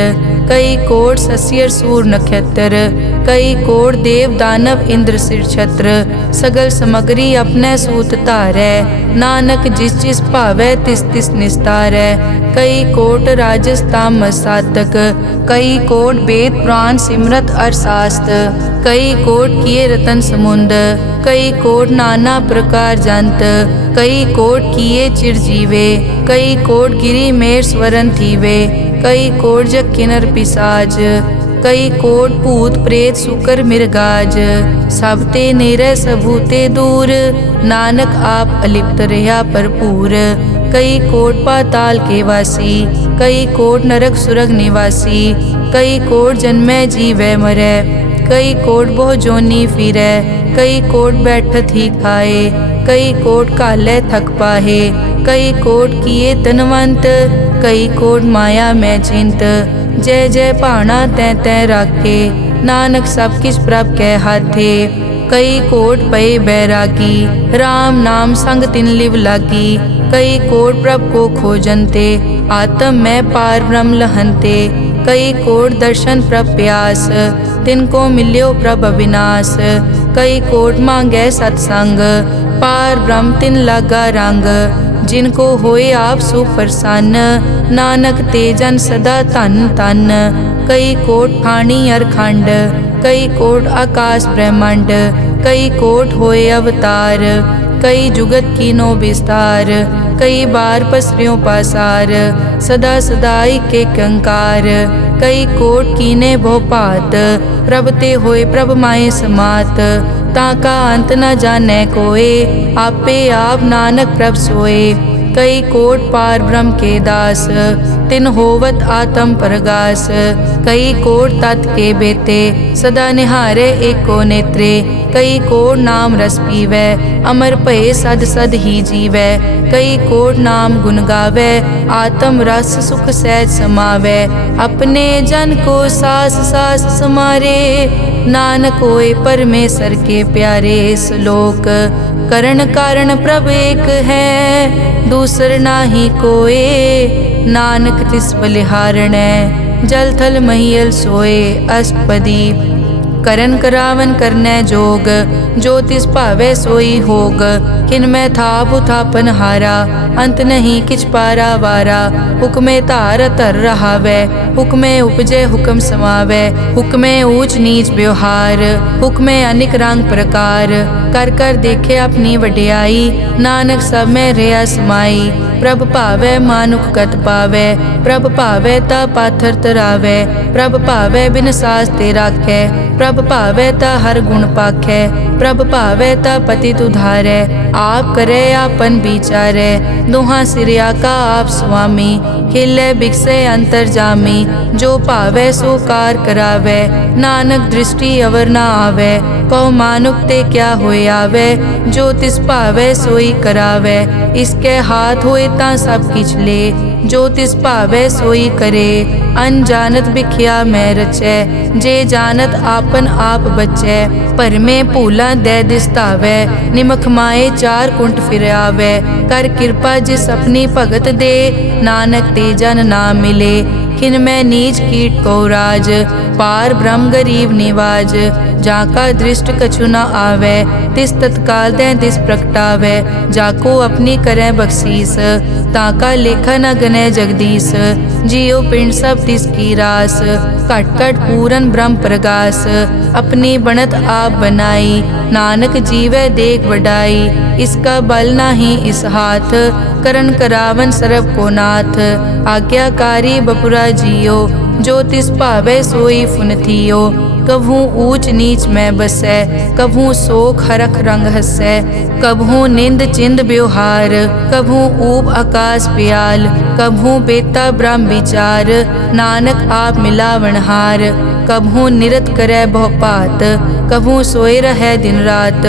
कई कोट सस्यर सूर नक्षत्र, कई कोट देव दानव इंद्र सिर छत्र। सगल समग्री अपने सूत धारै, नानक जिस जिस भावै तिस तिस निस्तारै। कई कोट राजस तामस साधक, कई कोट वेद पुराण सिमरत अरशास्त्र। कई कोट किए रतन समुंद, कई कोट नाना प्रकार जंत। कई कोट किए चिरजीवे, कई कोट गिरी मेर स्वरन थीवे। कई कोट जग किन्नर पिसाज, कई कोट भूत प्रेत सुकर मिरगाज, सब ते नेरे सबूते दूर, नानक आप अलिप्त रहा भरपूर। कई कोट पाताल के वासी, कई कोट नरक सुरग निवासी, कई कोट जन्मै जीवै मरै, कई कोट बहु जोनी फिरै, कई कोट बैठत ही खाए, कई कोट काले थक पाहे, कई कोट किए तनवंत, कई कोट माया मैं चिंत। जय जय भाना तै तै राखे, नानक सब किछ प्रभ कै हाथे। कई कोट पए बैरागी, राम नाम संग तिन लिव लागी, कई कोट प्रभ को खोजनते, आत्म में पार ब्रह्म लहनते। कई कोट दर्शन प्रभ प्यास, तिनको मिल्यो प्रभ अविनाश, कई कोट मांगै सत्संग, पार ब्रह्म तिन लागा रंग। जिनको होए आप सुप्रसन्न, नानक ते जन सदा धन धन। कई कोट ठाणी अरखंड, कई कोट आकाश ब्रह्मांड, कई कोट होए अवतार, कई जुगत कीनो विस्तार। कई बार पसरियों पासार, सदा सदा के कंकार। कई कोट कीने भो भात, प्रभ ते होए प्रभ माए समात। ताका अंत न जाने कोए, आपे आप नानक प्रभ सोए। कई कोट पार ब्रह्म के दास, तिन होवत आत्म प्रगास। कई कोट तत् के बेते, सदा निहारे एको नेत्रे। कई कोट नाम रस पीवै, अमर भये सद सद ही जीवै। कई कोट नाम गुण गावै, आत्म रस सुख सहज समावै। अपने जन को सास सास समारे, नानक होए परमेश्वर के प्यारे। श्लोक करण कारण प्रभ एक है, दूसर नाही कोए, नानक तिस बलिहारणै। जल थल महियल सोए अष्टपदी, करन करावन करनै जोग। जो तिस भावै सोई होग, किन मैं थाप उथापन हारा। अंत नहीं किछ पारा वारा, हुक्मे धार धर रहावै। हुक्मे उपजै हुक्म समावै, हुक्मे ऊंच नीच व्यवहार। हुक्मे अनिक रंग प्रकार, कर कर देखे अपनी वड्याई। नानक सब में रहा समाई, प्रभ भावै मानुख गत पावै। प्रभ भावै ता पाथर तरावै, प्रभ भावै बिन सास ते राखै। प्रभ भावै ता हर गुण पाखै, प्रभ भावै ता पतित उधारै। आप करे आपन विचारै, दोहां सिरिया का आप स्वामी। खिलै बिकसै अंतर जामी, जो भावै सो कार करावै। नानक दृष्टि अवर न आवै, कहो मानुक ते क्या होए आवै। जो तिस भावै सोई करावै, इसके हाथ होए तां सब किछ ले। जो तिस भावै सोई करे, अनजानत बिख्या मैं रचै। जे जानत आपन आप बचै, भरमे भूला दै दिसतावै। निमख माए चार कुंट फिर आवै, कर कृपा जिस अपनी भगत दे। नानक ते जन ना मिले, खिन मैं नीच कीट को राज। पार ब्रह्म गरीब निवाज, जाका दृष्ट कछु न आवै। तिस तत्काल दै तिस प्रगटावै, जाको अपनी करै बख्शीस। ताका लेखा न गनै जगदीश, जियो पिंड सब तिसकी रास। घट घट पूरन ब्रह्म प्रगास, अपनी बनत आप बनाई। नानक जीवै देख वडाई, इसका बल नाही इस हाथ। करन करावन सरब को नाथ, आज्ञाकारी बपुरा जियो। जो तिस भावै सोई फुन थियो, कभू ऊंच नीच में बसै। कभू सोख हरख रंग हसै, कभू निंद चिंद व्यवहार। कभू ऊब आकाश प्याल, कभू बेता ब्रह्म विचार। नानक आप मिलावनहार, कभू निरत करै बहु पात। कभू सोए रहै दिन रात,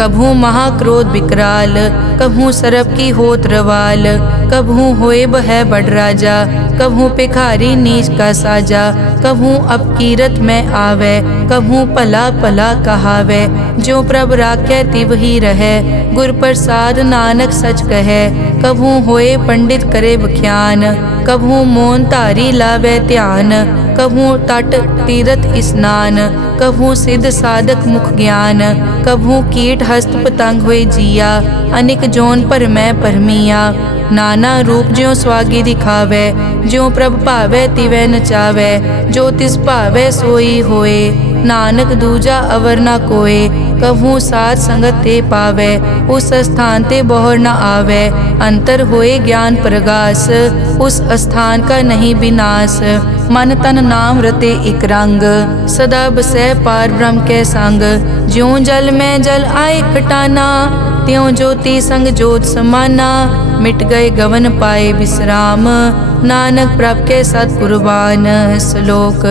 कभू महाक्रोध विकराल। कभू सरब की होत रवाल, कभू होए बह बड़ राजा। कभू भिखारी नीच का साजा, कभू अपकीरत में आवे। कभू भला भला कहावे, जो प्रभ राखै तिव ही रहै। गुर प्रसाद नानक सच कहै, कभू होए पंडित करे बख्यान। कभू मौन धारी लावे ध्यान, कभू तट तीरथ स्नान। कभू सिद्ध साधक मुख ज्ञान, कभू कीट हस्त पतंग होए जिया। अनिक जोन पर मैं परमिया। नानक नाना रूप ज्यों स्वागी दिखावे, ज्यों प्रभ भावै तिवै नचावै, जो तिस भावै सोई होए, नानक दूजा अवर न कोए, कभू साथ संगत ते पावै, उस स्थान ते बोहर न आवै, अंतर होए ज्ञान प्रगास, उस स्थान का नहीं विनाश, मन तन नाम रते एक रंग, सदा बसै पार ब्रह्म के संग, ज्यों जल में जल आए खटाना, त्यों ज्योति संग जोत समाना, मिट गए गवन पाए विश्राम, नानक प्रभ के सतकुर्बान। श्लोक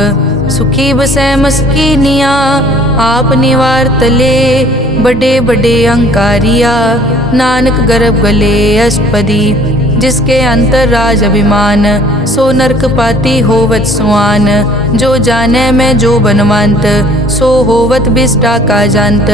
सुखी बसै मस्कीनिया, आप निवार तले, बड़े बड़े अहंकारिया, नानक गर्भ गले अष्टपदी, जिसके अंतर राज अभिमान, सो नरक पाती होवत सुआन, जो जाने में जो बनवंत, सो होवत बिष्टा का जंत,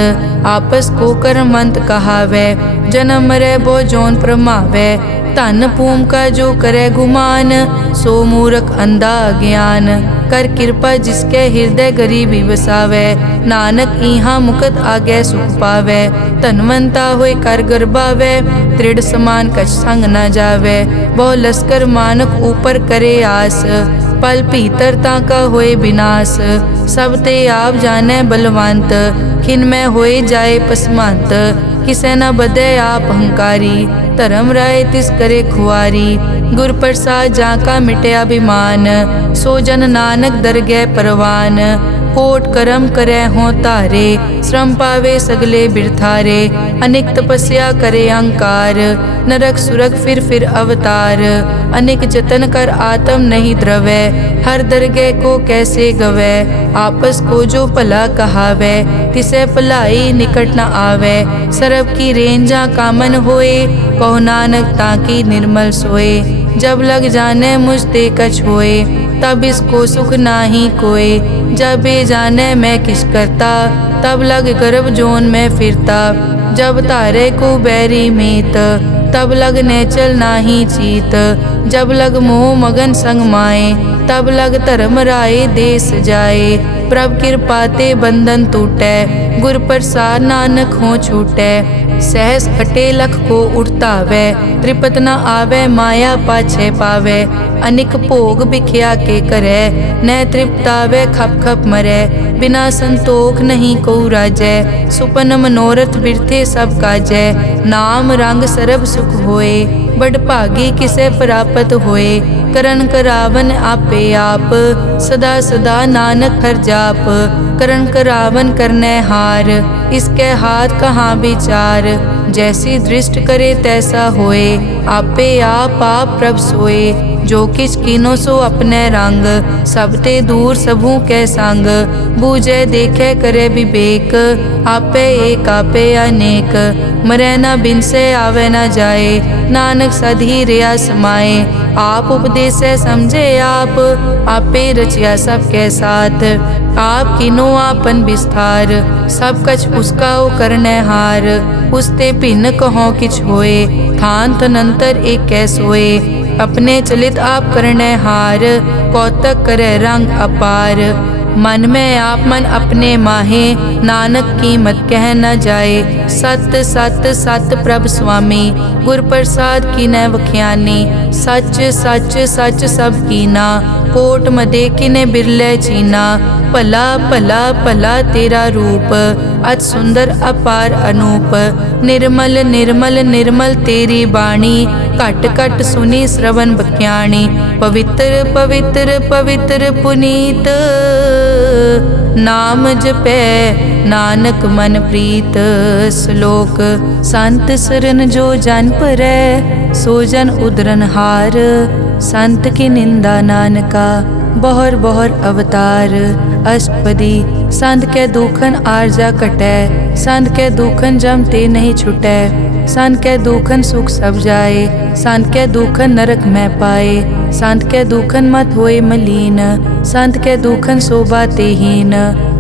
आपस को कर्मंत कहावै, जन्म मरै बो जोन प्रमावै, धन पूम का जो करे गुमान, सो मूर्ख अंधा ज्ञान, कर कृपा जिसके हृदय गरीबी बसावै, नानक इहाँ मुकत आगे सुख पावै, धनवंता होए कर गर्भावै, दृढ़ समान कछ संग न जावै, बहु लश्कर मानक ऊपर करे आस, पल भीतरता का होए विनाश, सब ते आप जाने बलवंत, खिन में होए जाए पसमंत, किसे न बदे आप अहंकारी, धर्म राय तिस करे खुआरी, गुर प्रसाद जाका मिटे अभिमान, सो जन नानक दरगह परवान, कोट कर्म करे हों तारे, श्रम पावे सगले बिरथारे, अनेक तपस्या करे अहंकार, नरक सुरग फिर अवतार, अनेक जतन कर आत्म नहीं द्रवै, हर दरगह को कैसे गवै, आपस को जो भला कहावै, तिसे भलाई निकट न आवै, सरब की रेंजा कामन होए, कहो नानक ताकी निर्मल सोए, जब लग जाने मुझ ते कछ होए, तब इसको सुख नाही कोए, जब ये जाने मैं किस करता, तब लग गर्भ जोन में फिरता, जब तारे को बैरी मीत, तब लग नेचल नाही चीत, जब लग मोह मगन संग माए, तब लग धर्म राय देश जाए, प्रभ कृपा ते बंधन टूटै, गुर प्रसाद नानक हो छूटै, सहस खटे लख को उठतावै, त्रिपत न आवै माया पाछे पावै, अनिक भोग बिख्या के करे, न तृप्तावै खप खप मरै, बिना संतोख नहीं को राजै, सुपन मनोरथ बिरथे सब काजै, नाम रंग सरब सुख होए, बड़ भागी किसे प्राप्त होए, करन करावन आपे आप, सदा सदा नानक हर जाप, करन करावन करने हार, इसके हाथ कहाँ विचार, जैसी दृष्ट करे तैसा होए, आपे आप प्रभ सोए, जो किछ कीनो सो अपने रंग, सब ते दूर सबू के संग, बूझे देखे करे विवेक, आपे एक आपे अनेक, मरै न बिन से आवे न जाए, नानक सधी रिया समाए, आप उपदेशे समझे आप, आपे रचिया सबके साथ, आप किनो आपन विस्तार, सब कछ उसका ओ करने हार, उसते भिन्न कहो किछ होए, थान तनंतर एक कै सोए, अपने चलित आप करने हार, कौतक करे रंग अपार, मन में आप मन अपने माहे, नानक कीमत कह न जाए, सत सत सत प्रभ स्वामी, गुर प्रसाद की न वख्यानी, सच सच सच सब कीना, कोट मदे किने बिरले चीना, भला भला भला तेरा रूप, अति सुंदर अपार अनूप, निर्मल निर्मल निर्मल तेरी बाणी, घट घट सुनी श्रवण बख्याणी, पवित्र पवित्र पवित्र पुनीत, नाम जपै नानक मन प्रीत। श्लोक संत सरन जो जन परै, सो जन उदरन हार, संत की निंदा नानका बहर बहर अवतार। अष्टपदी संत के दुखन आरजा कटै, संत के दुखन जम ते नहीं छुटै, संत के दुखन सुख सब जाए, संत के दुखन नरक में पाए, संत के दुखन मत होए मलीन, संत के दुखन शोभा तेहीन,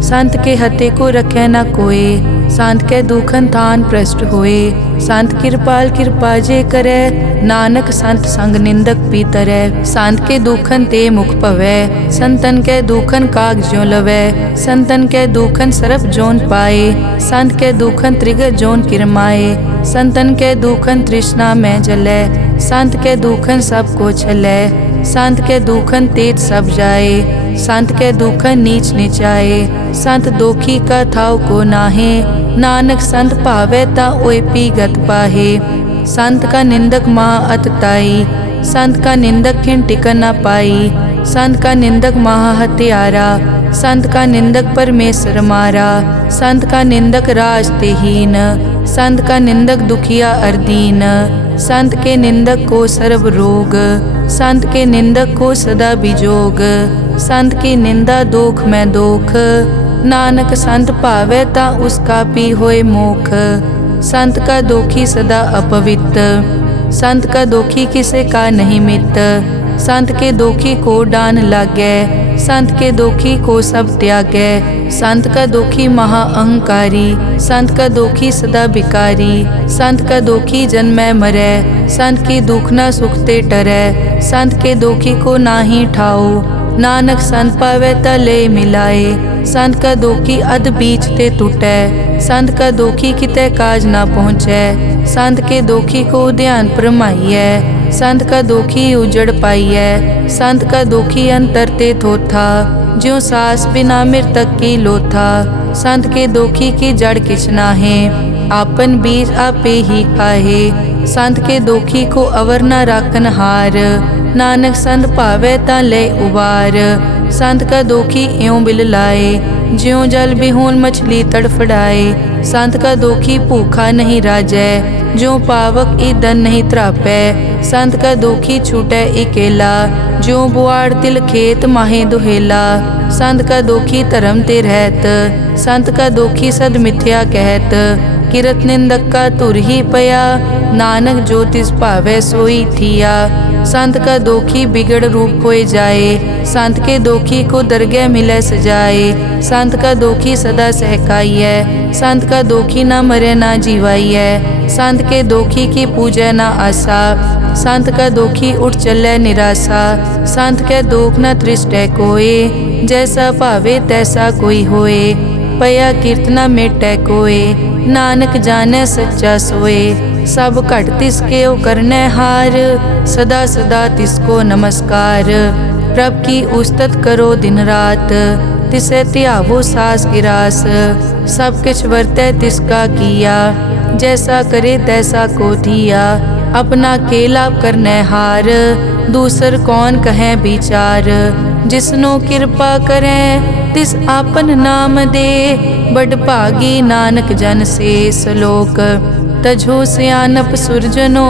संत के हते को रखे न कोई, संत के दुखन थान प्रष्ट होए, संत कृपाल कृपा जे करे, नानक संत संग निंदक पीतरै। संत के दुखन ते मुख पवै, संतन के दुखन काग ज्यों लवै, संतन के दुखन सरप जोन पाए, संत के दुखन त्रिगत जोन किरमाए, संतन के दुखन तृष्णा में जले, संत के दुखन सब को छले, संत के दुखन तेज सब जाए, संत के दुखन नीच नीचाए, संत दोखी का थाव को नाहे, नानक संत पावे ता ओए पी गत पाहे। संत का निंदक महा अतताई, संत का निंदक खिन टिकन न पाई, संत का निंदक महा हत्यारा, संत का निंदक परमेश्वर मारा, संत का निंदक राज तेहीन, संत का निंदक दुखिया अर्दीन, संत के निंदक को सर्व रोग, संत के निंदक को सदा बिजोग, संत की निंदा दोख में दोख, नानक संत पावे ता उसका पी होए मोख। संत का दोखी सदा अपवित्र, संत का दोखी किसे का नहीं मित, संत के दोखी को डान लागे, संत के दोखी को सब त्यागे, संत का दोखी महा अहंकारी, संत का दोखी सदा बिकारी, संत का दोखी जन्मे मरे, संत की दुख न सुखते टरे, संत के दोखी को नाही ठाओ, नानक संत पावे तले मिलाए, संत का दोखी अध बीच ते टूटे, संत का दोखी किते काज ना पहुँचे, संत के दोखी को ध्यान परमाइए, संत का दोखी उजड़ पाइए, संत का दोखी अंतर ते थोथा, ज्यों सास बिना मृतक की लोथा, संत के दोखी की जड़ किछ नाहे, आपन बीज आपे ही खाहे, संत के दोखी को अवर न राखन हार, नानक संत पावे ता ले उबार, संत का दोखी एवं बिल लाए, ज्यों जल बिहून मछली तड़फड़ाए, संत का दोखी भूखा नहीं राजै, ज्यों पावक ईदन नहीं त्रापै, संत का दोखी छूटे इकेला, ज्यों बुआड़ तिल खेत माहे दुहेला, संत का दोखी धर्म ते रहत, संत का दोखी सद मिथ्या कहत, किरत निंदक का तुर ही पया, नानक जो तिस भावे सोई थिया, संत का दोखी बिगड़ रूप होए जाए, संत के दोखी को दरगह मिले सजाए, संत का दोखी सदा सहकाइए, संत का दोखी ना मरे ना जीवाइए, संत के दोखी की पूजा ना आसा, संत का दोखी उठ चले निराशा, संत के दोख न तृष्टै कोय, जैसा भावे तैसा कोई होए, पया कीर्तना मेटै कोय, नानक जाने सच्चा सोए, सब घट तिसके ओ करने हार, सदा सदा तिसको नमस्कार, प्रभ की उस्तत करो दिन रात, तिसे त्यावो सास गिरास, सब किछ वर्तै तिसका किया, जैसा करे तैसा को दिया, अपना केला करने हार, दूसर कौन कहे विचार, जिसनो कृपा करें तिस आपन नाम दे, बड़ भागी नानक जन से सलोक, तजो सियानप सुरजनो,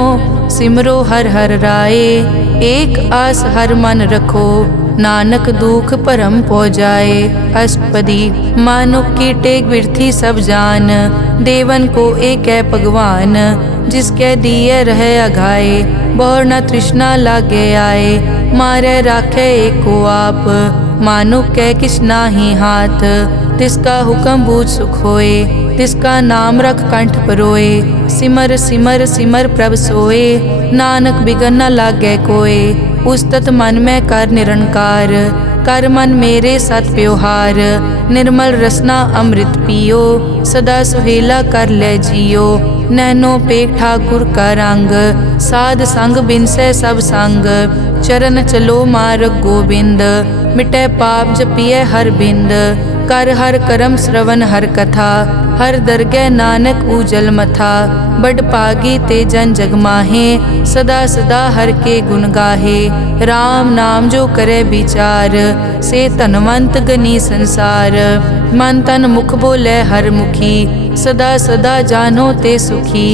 सिमरो हर हर राय, एक आस हर मन रखो, नानक दुख परम पो जाए। अष्टपदी मानुक की टेक बिरथी सब जान, देवन को एक है भगवान, जिसके दिए रहे अघाए, बहुर न तृष्णा लागे आए, मारे राखे एको आप, मानुक के किछ नाही हाथ, तिसका हुक्म बूझ सुख होए, तिसका नाम रख कंठ परोए, सिमर सिमर सिमर प्रभ सोए, नानक बिगन न लागे कोय, उस्तत मन में कर निरंकार, कर मन मेरे सत प्योहार, निर्मल रसना अमृत पियो, सदा सुहेला कर ले जियो, नैनो पेख ठाकुर का रंग, साध संग बिनसे सब संग, चरण चलो मार्ग गोविंद, मिटे पाप जपिए हर बिंद, कर हर करम श्रवण हर कथा, हर दरगह नानक उजल मथा, बड़ पागी ते जन जग माहे, सदा सदा हर के गुण गाहे, राम नाम जो करे विचार, से तनवंत गनी संसार, मन तन मुख बोले हर मुखी, सदा सदा जानो ते सुखी,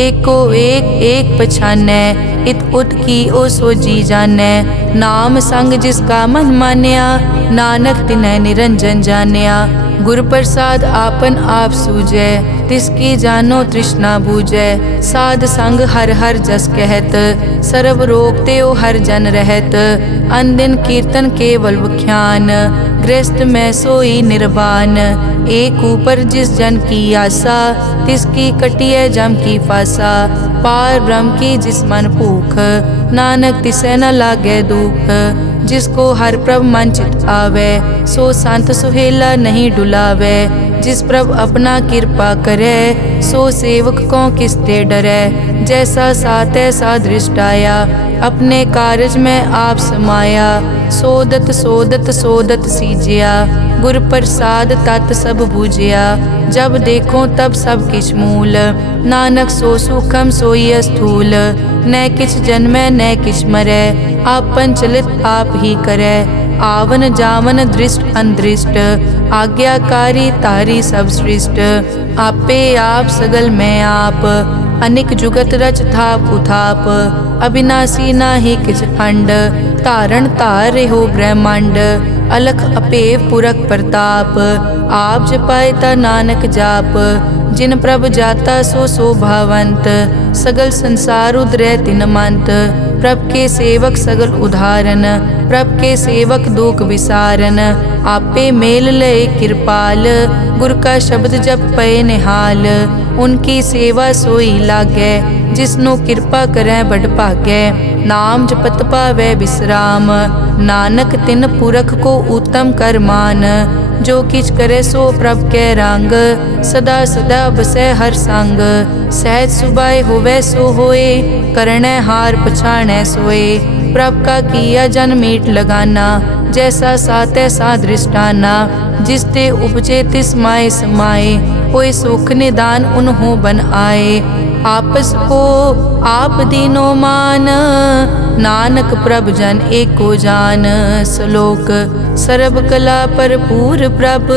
एको एक एक पछानै, इत उत की ओ सो जी जानै, नाम संग जिसका मन मान्या, नानक तिनै निरंजन जान्या, गुर प्रसाद आपन आप सूझै, तिसकी जानो तृष्णा बूझै, साध संग हर हर जस कहत, सर्व रोग त्यो हर जन रहत, अनदिन कीर्तन केवल बख्यान, गृहस्थ में सोई निर्वाण, एक ऊपर जिस जन की आशा, तिसकी कटिए जम की फासा, पार ब्रह्म की जिस मन भूख, नानक तिसे न लागे दुख, जिसको हर प्रभ मन चित आवे, सो संत सुहेला नहीं डुलावे, जिस प्रभ अपना कृपा करे, सो सेवक को किसते डरे। जैसा सात ऐसा दृष्ट आया, अपने कारज में आप समाया। सोदत सोदत सोदत सीजिया, गुर प्रसाद तत् सब बूझिया। जब देखो तब सब किछ मूल, नानक सो सूखम सोई स्थूल। न किछ जन्मै न किछ मरै, आपन चलित आप ही करे। आवन जावन दृष्ट अनदृष्ट, आज्ञाकारी तारी सब सृष्ट। आपे आप सगल में आप, अनिक जुगत रच थाप उथाप। अविनाशी नाहि किछ खंड, धारण धार रहो ब्रह्मांड। अलख अपेव पुरख प्रताप, आप जपाए ता नानक जाप। जिन प्रभ जाता सो शोभावंत, सगल संसार उदरै तिन मंत। प्रभ के सेवक सगल उदाहरण, प्रभ के सेवक दुख विसारन। आपे मेल लय कृपाल, गुर का शब्द जप पए निहाल। उनकी सेवा सोई लागै, जिसनो कृपा करै बड़ भागै। नाम जपत पावै विश्राम, नानक तिन पुरख को उत्तम कर मान। जो किछ करे सो प्रभ कै रंग, सदा सदा बसै हर संग। सहज सुभाए होवै सो होए, करणै हार पछाणै सोए। प्रभ का किया जन मीट लगाना, जैसा सात ऐसा दृष्टाना। जिस ते उपजे तिस माए समाए, कोई सुख निदान उन्हों बन आए। आपस को आप दीनो मान, नानक प्रभ जन एको जान। श्लोक सर्ब कला भरपूर प्रभ,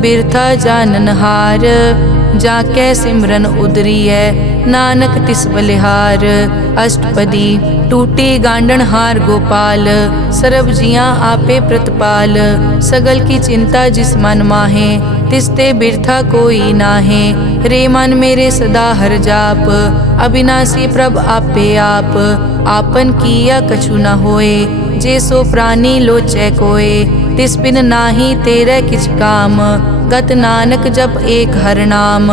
बिरथा जानन हार। जाकै सिमरन उदरियै, नानक तिस बलिहार। अष्टपदी टूटी गांडन हार गोपाल, सर्ब जियां आपे प्रतिपाल। सगल की चिंता जिस मन माहे, तिसते बिरथा कोई नाहे। रे मन मेरे सदा हर जाप, अविनाशी प्रभ आपे आप। आपन किया कछु न होए, जे सो प्राणी लोचै कोय। तिस बिन नाही तेरे किछ काम, गत नानक जप एक हर नाम।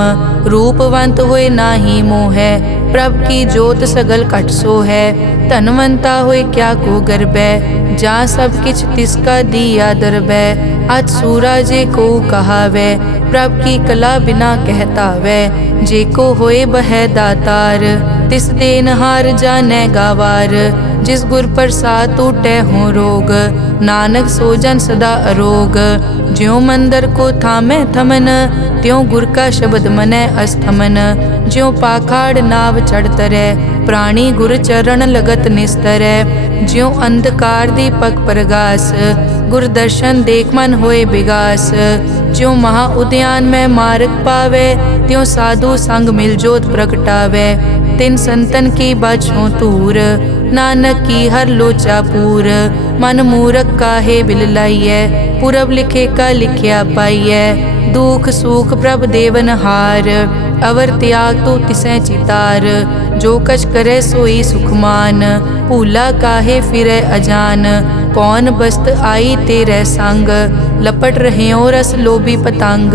रूपवंत होए नाही मोहै, प्रभ की जोत सगल कट सो है। धनवंता होए क्या को गर्बै, जा सब किछ तिसका दिया दरबै। अत सूरा जे को कहावै, प्रभ की कला बिना कहतावै। जे को होए बह दातार, तिस देनहार जानै गावार। जिस गुर प्रसाद टूटै हो रोग, नानक सो जन सदा अरोग। ज्यों मंदिर को थामै थमन, त्यों गुर का शब्द मनै अस्थमन। ज्यों पाखाड़ नाव चढ़ तरै, प्राणी गुर चरण लगत निस्तरै। ज्यों अंधकार दीपक प्रगास, गुर दर्शन देख मन होए विगास। ज्यों महा उद्यान में मार्ग पावे, त्यों साधु संग मिल जोत प्रगटावे। तिन संतन की बाछों तूर, नानक की हर लोचा पूर। मन मूरख काहे बिल लाइयै, पुरब लिखे का लिखिया पाइयै। दुख सुख प्रभ देवन हार, अवर त्याग तो तिसै चितार। जो कछ करे सोई सुखमान, भूला काहे फिरै अजान। कौन बस्त आई तेरे संग, लपट रहे रस लोभी पतंग।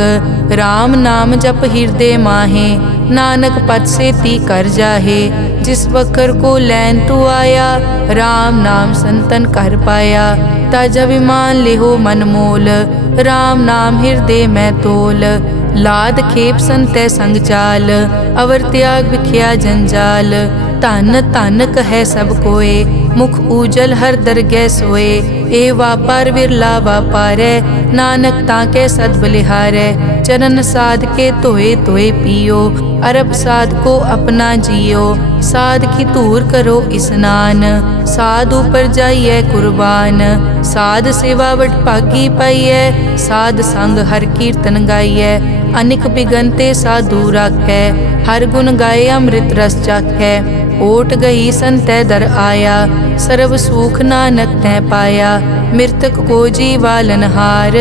राम नाम जप हृदय माहे, नानक पद से ती कर जाहे। जिस वकर को लैन तू आया, राम नाम संतन कर पाया। ताजा विमान लेहो मन मोल, राम नाम हृदय में तोल। लाद खेप संतै संग चाल, अवर त्याग विख्या जंजाल। धन धन कहे सब कोय, मुख उजल हर दरगह सोए। ए वापार विरला वापारै, नानक ताके सद बलिहारै। चरण साध के धोए धोए पियो, अरब साध को अपना जियो। साध की धूर करो स्नान, साध ऊपर जाइए कुर्बान। साध सेवा वट भागी पाइयै, साध संग हर कीर्तन गाइयै। अनिक बिगनते साधु राखै, हर गुण गाए अमृत रस चाखै। ओट गई संतै दर आया, सर्व सुख नानक तै पाया। मृतक को जीवालन हार,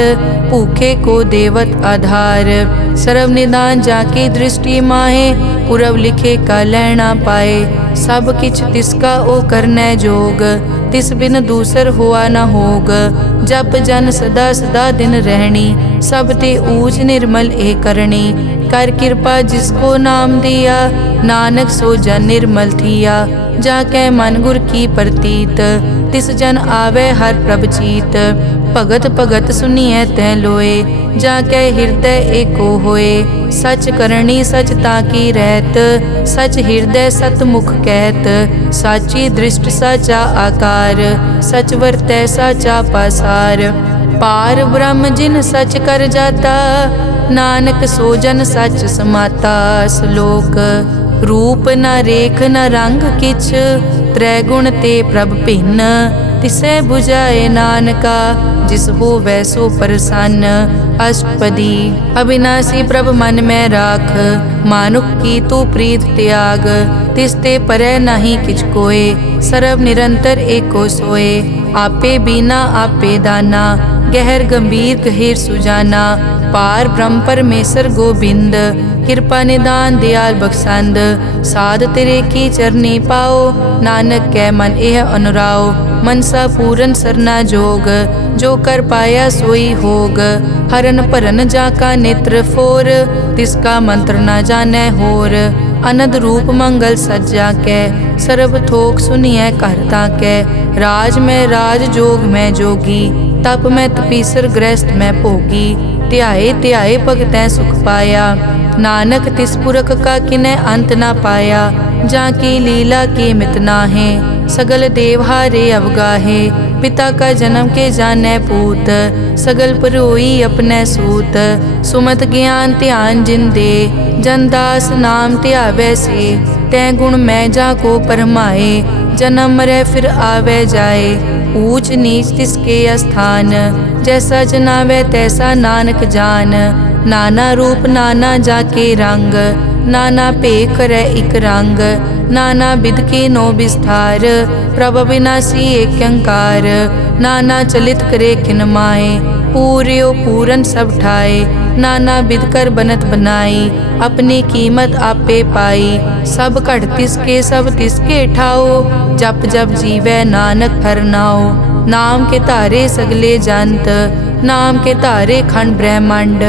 भूखे को देवत आधार। सर्व निदान जाकी दृष्टि माहे, पुरब लिखे का लैना पाए। सब किछ तिसका ओ करनै जोग, तिस बिन दूसर हुआ न होग। जप जन सदा सदा दिन रहनी, सब ते ऊच निर्मल ए करणी। कर कृपा जिसको नाम दिया, नानक सो जन निर्मल थिया। जाके मन गुर की प्रतीत, तिस जन आवे हर प्रभ चीत। भगत भगत सुनिए तै लोए, जाके हृदय एको होए। सच करनी सच ताकी रहत, सच हृदय सतमुख कहत। साची दृष्ट साचा आकार, सच वर्तै साचा पासार। पार ब्रह्म जिन सच कर जाता, नानक सो जन सच समाता। श्लोक रूप न रेख न रंग किछ, त्रैगुण ते प्रभ भिन्न। तिसै बुझाए नानका, जिस हो वैसो प्रसन्न। अष्टपदी अविनाशी प्रभ मन में राख, मानुख की तू प्रीत त्याग। तिसते परै नहीं किछ कोय, सर्व निरंतर एको सोए। आपे बीना आपे दाना, गहर गंभीर गहीर सुजाना। पार ब्रह्म परमेश्वर गोबिंद, कृपा निदान दयाल बख्शंद। साध तेरे की चरनी पाओ, नानक कै मन एह अनुराओ। मनसा पूरन सरना जोग, जो कर पाया सोई होग। हरन भरन जाका नेत्र फोर, तिसका मंत्र न जानै होर। अनंद रूप मंगल सज्जा कै, सर्व थोक सुनिए कर ताकै। राज में राज जोग में जोगी, तप में तपीसर गृहस्थ में भोगी। ध्याए ध्याए भगतैं सुख पाया, नानक तिस पुरख का किनै अंत ना पाया। जाकी लीला की मित नाहे, सगल देव हारे अवगाहे। पिता का जन्म के जानै पूत, सगल परोई अपने सूत। सुमत ज्ञान ध्यान जिन दे, जनदास नाम ध्यावै से। तै गुण मैं जाको परमाए, जन्म मरै फिर आवे जाए। ऊंच नीच तिसके स्थान, जैसा जनावे तैसा नानक जान। नाना रूप नाना जाके रंग, नाना भेख करे इक रंग। नाना बिध के नो विस्तार, प्रभ विनाशी एक अंकार। नाना चलित करे किन माए, पूर्यो पूरन सब ठाए। नाना बिध कर बनत बनाई, अपनी कीमत आपे पाई। सब घट तिसके सब तिसके ठाओ, जप जप जीवै नानक हर नाओ। नाम के धारे सगले जंत, नाम के धारे खंड ब्रह्मांड।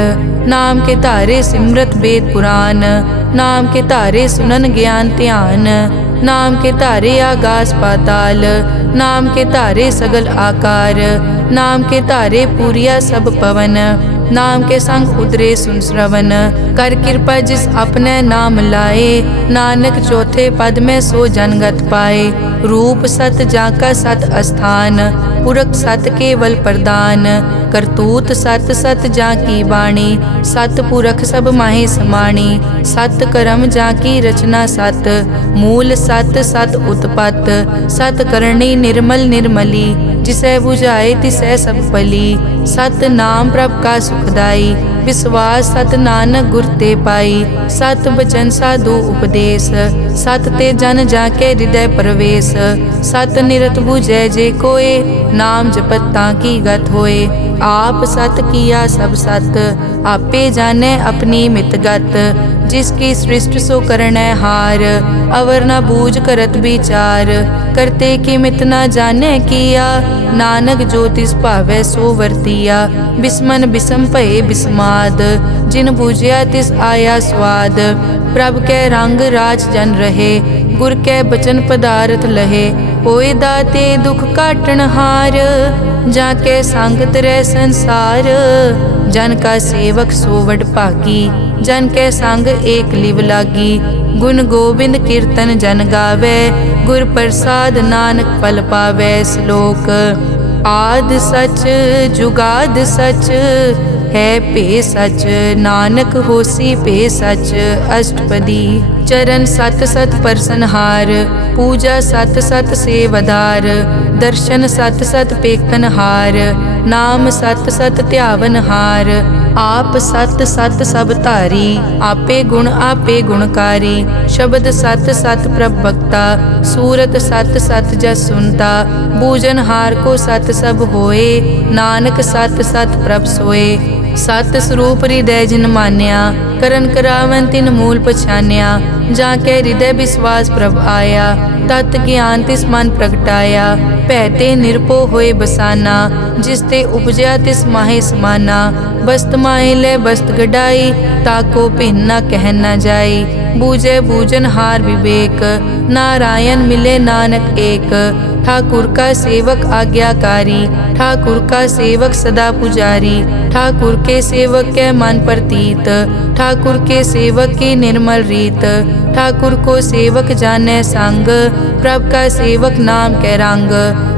नाम के धारे सिमरत वेद पुराण, नाम के धारे सुनन ज्ञान ध्यान। नाम के धारे आकाश पाताल, नाम के धारे सगल आकार। नाम के धारे पूरिया सब पवन, नाम के संग उतरे सुन श्रवण। कर कृपा जिस अपने नाम लाए, नानक चौथे पद में सो जनगत पाए। रूप सत जाका सत अस्थान, पुरख सत केवल प्रदान। करतूत सत सत जाकी वाणी, सत पुरख सब माहे समाणी। सत कर्म जाकी रचना सत, मूल सत सत उत्पत। सत करणी निर्मल निर्मली, जिसे बुझाए तिसै सब पली। सत नाम प्रभ का सुखदाई, विश्वास सत नानक गुर ते पाई। सत बचन साधु उपदेश, सत ते जन जाके हृदय प्रवेश। सत निरत बुझै जे कोय, नाम जपत ताकी गत होए। आप सत किया सब सत, आपे जाने अपनी मित गत। जिसकी सृष्टि सो करनै हार, अवर न बूझ करत विचार। करते की मित न जाने किया, नानक जो तिस भावै सो वर्तिया। बिस्मन बिसम भये बिस्माद, जिन बूझिया तिस आया स्वाद। प्रभ कै रंग राज जन रहे, गुर कै बचन पदार्थ लहे। होए दाते दुख काटन हार, जाके संगत रह संसार। जन का सेवक सो वड भागी, जन के संग एक लिव लागी। गुण गोबिंद कीर्तन जन गावे, गुर प्रसाद नानक फल पावे। श्लोक आद सच जुगाद सच, है पे सच नानक होसी पे सच। अष्टपदी चरण सत सत परसनहार, पूजा सत सत सेवदार। दर्शन सत सत पेखनहार, नाम सत सत ध्यावनहार। आप सत सत सब धारी, आपे गुण आपे गुणकारी। शब्द सत सत प्रभ भक्ता, सूरत सत सत जस सुनता। बूझनहार को सत सब होए, नानक सत सत प्रभ सोए। सत स्वरूप हृदय जिन मान्या, करन करावन तिन मूल पछान्या। जाके हृदय विश्वास प्रभ आया, तत् ज्ञान तिस मन प्रगटाया। भैते निरपो होए बसाना, जिस ते उपजया तिस माहे समाना। बस्त माहे ले बस्त गडाई, ताको भिन्न न कह न जाई। बूझे बूझन हार विवेक, नारायण मिले नानक एक। ठाकुर का सेवक आज्ञाकारी, ठाकुर का सेवक सदा पुजारी। ठाकुर के सेवक के मन प्रतीत, ठाकुर के सेवक की निर्मल रीत। ठाकुर को सेवक जाने संग, प्रभ का सेवक नाम के रंग।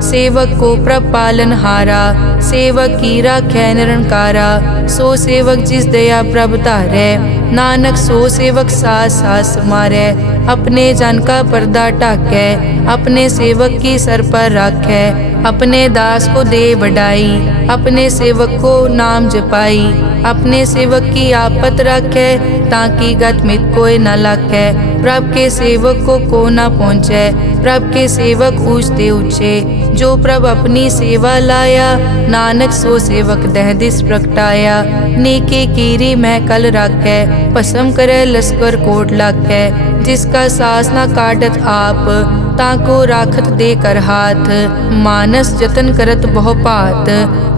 सेवक को प्रभ पालन हारा, सेवक की राखै निरंकारा। सो सेवक जिस दया प्रभ धारै, नानक सो सेवक सास सास मारै। अपने जन का पर्दा ढाकै, अपने सेवक की सर पर राखै। अपने दास को दे बढ़ाई, अपने सेवक को नाम जपाई। अपने सेवक की आपत राखै, ताकि गत मित कोई न लाखै। प्रभ के सेवक को न पहुँचै, प्रभ के सेवक ऊंचते ऊंचे। जो प्रभ अपनी सेवा लाया, नानक सो सेवक दह दिस प्रगटाया। नेके कीरी महकल राखै, भस्म करे लश्कर कोट लाखै। जिसका सास न काटत आप, ताको राखत दे कर हाथ। मानस जतन करत बहु भात,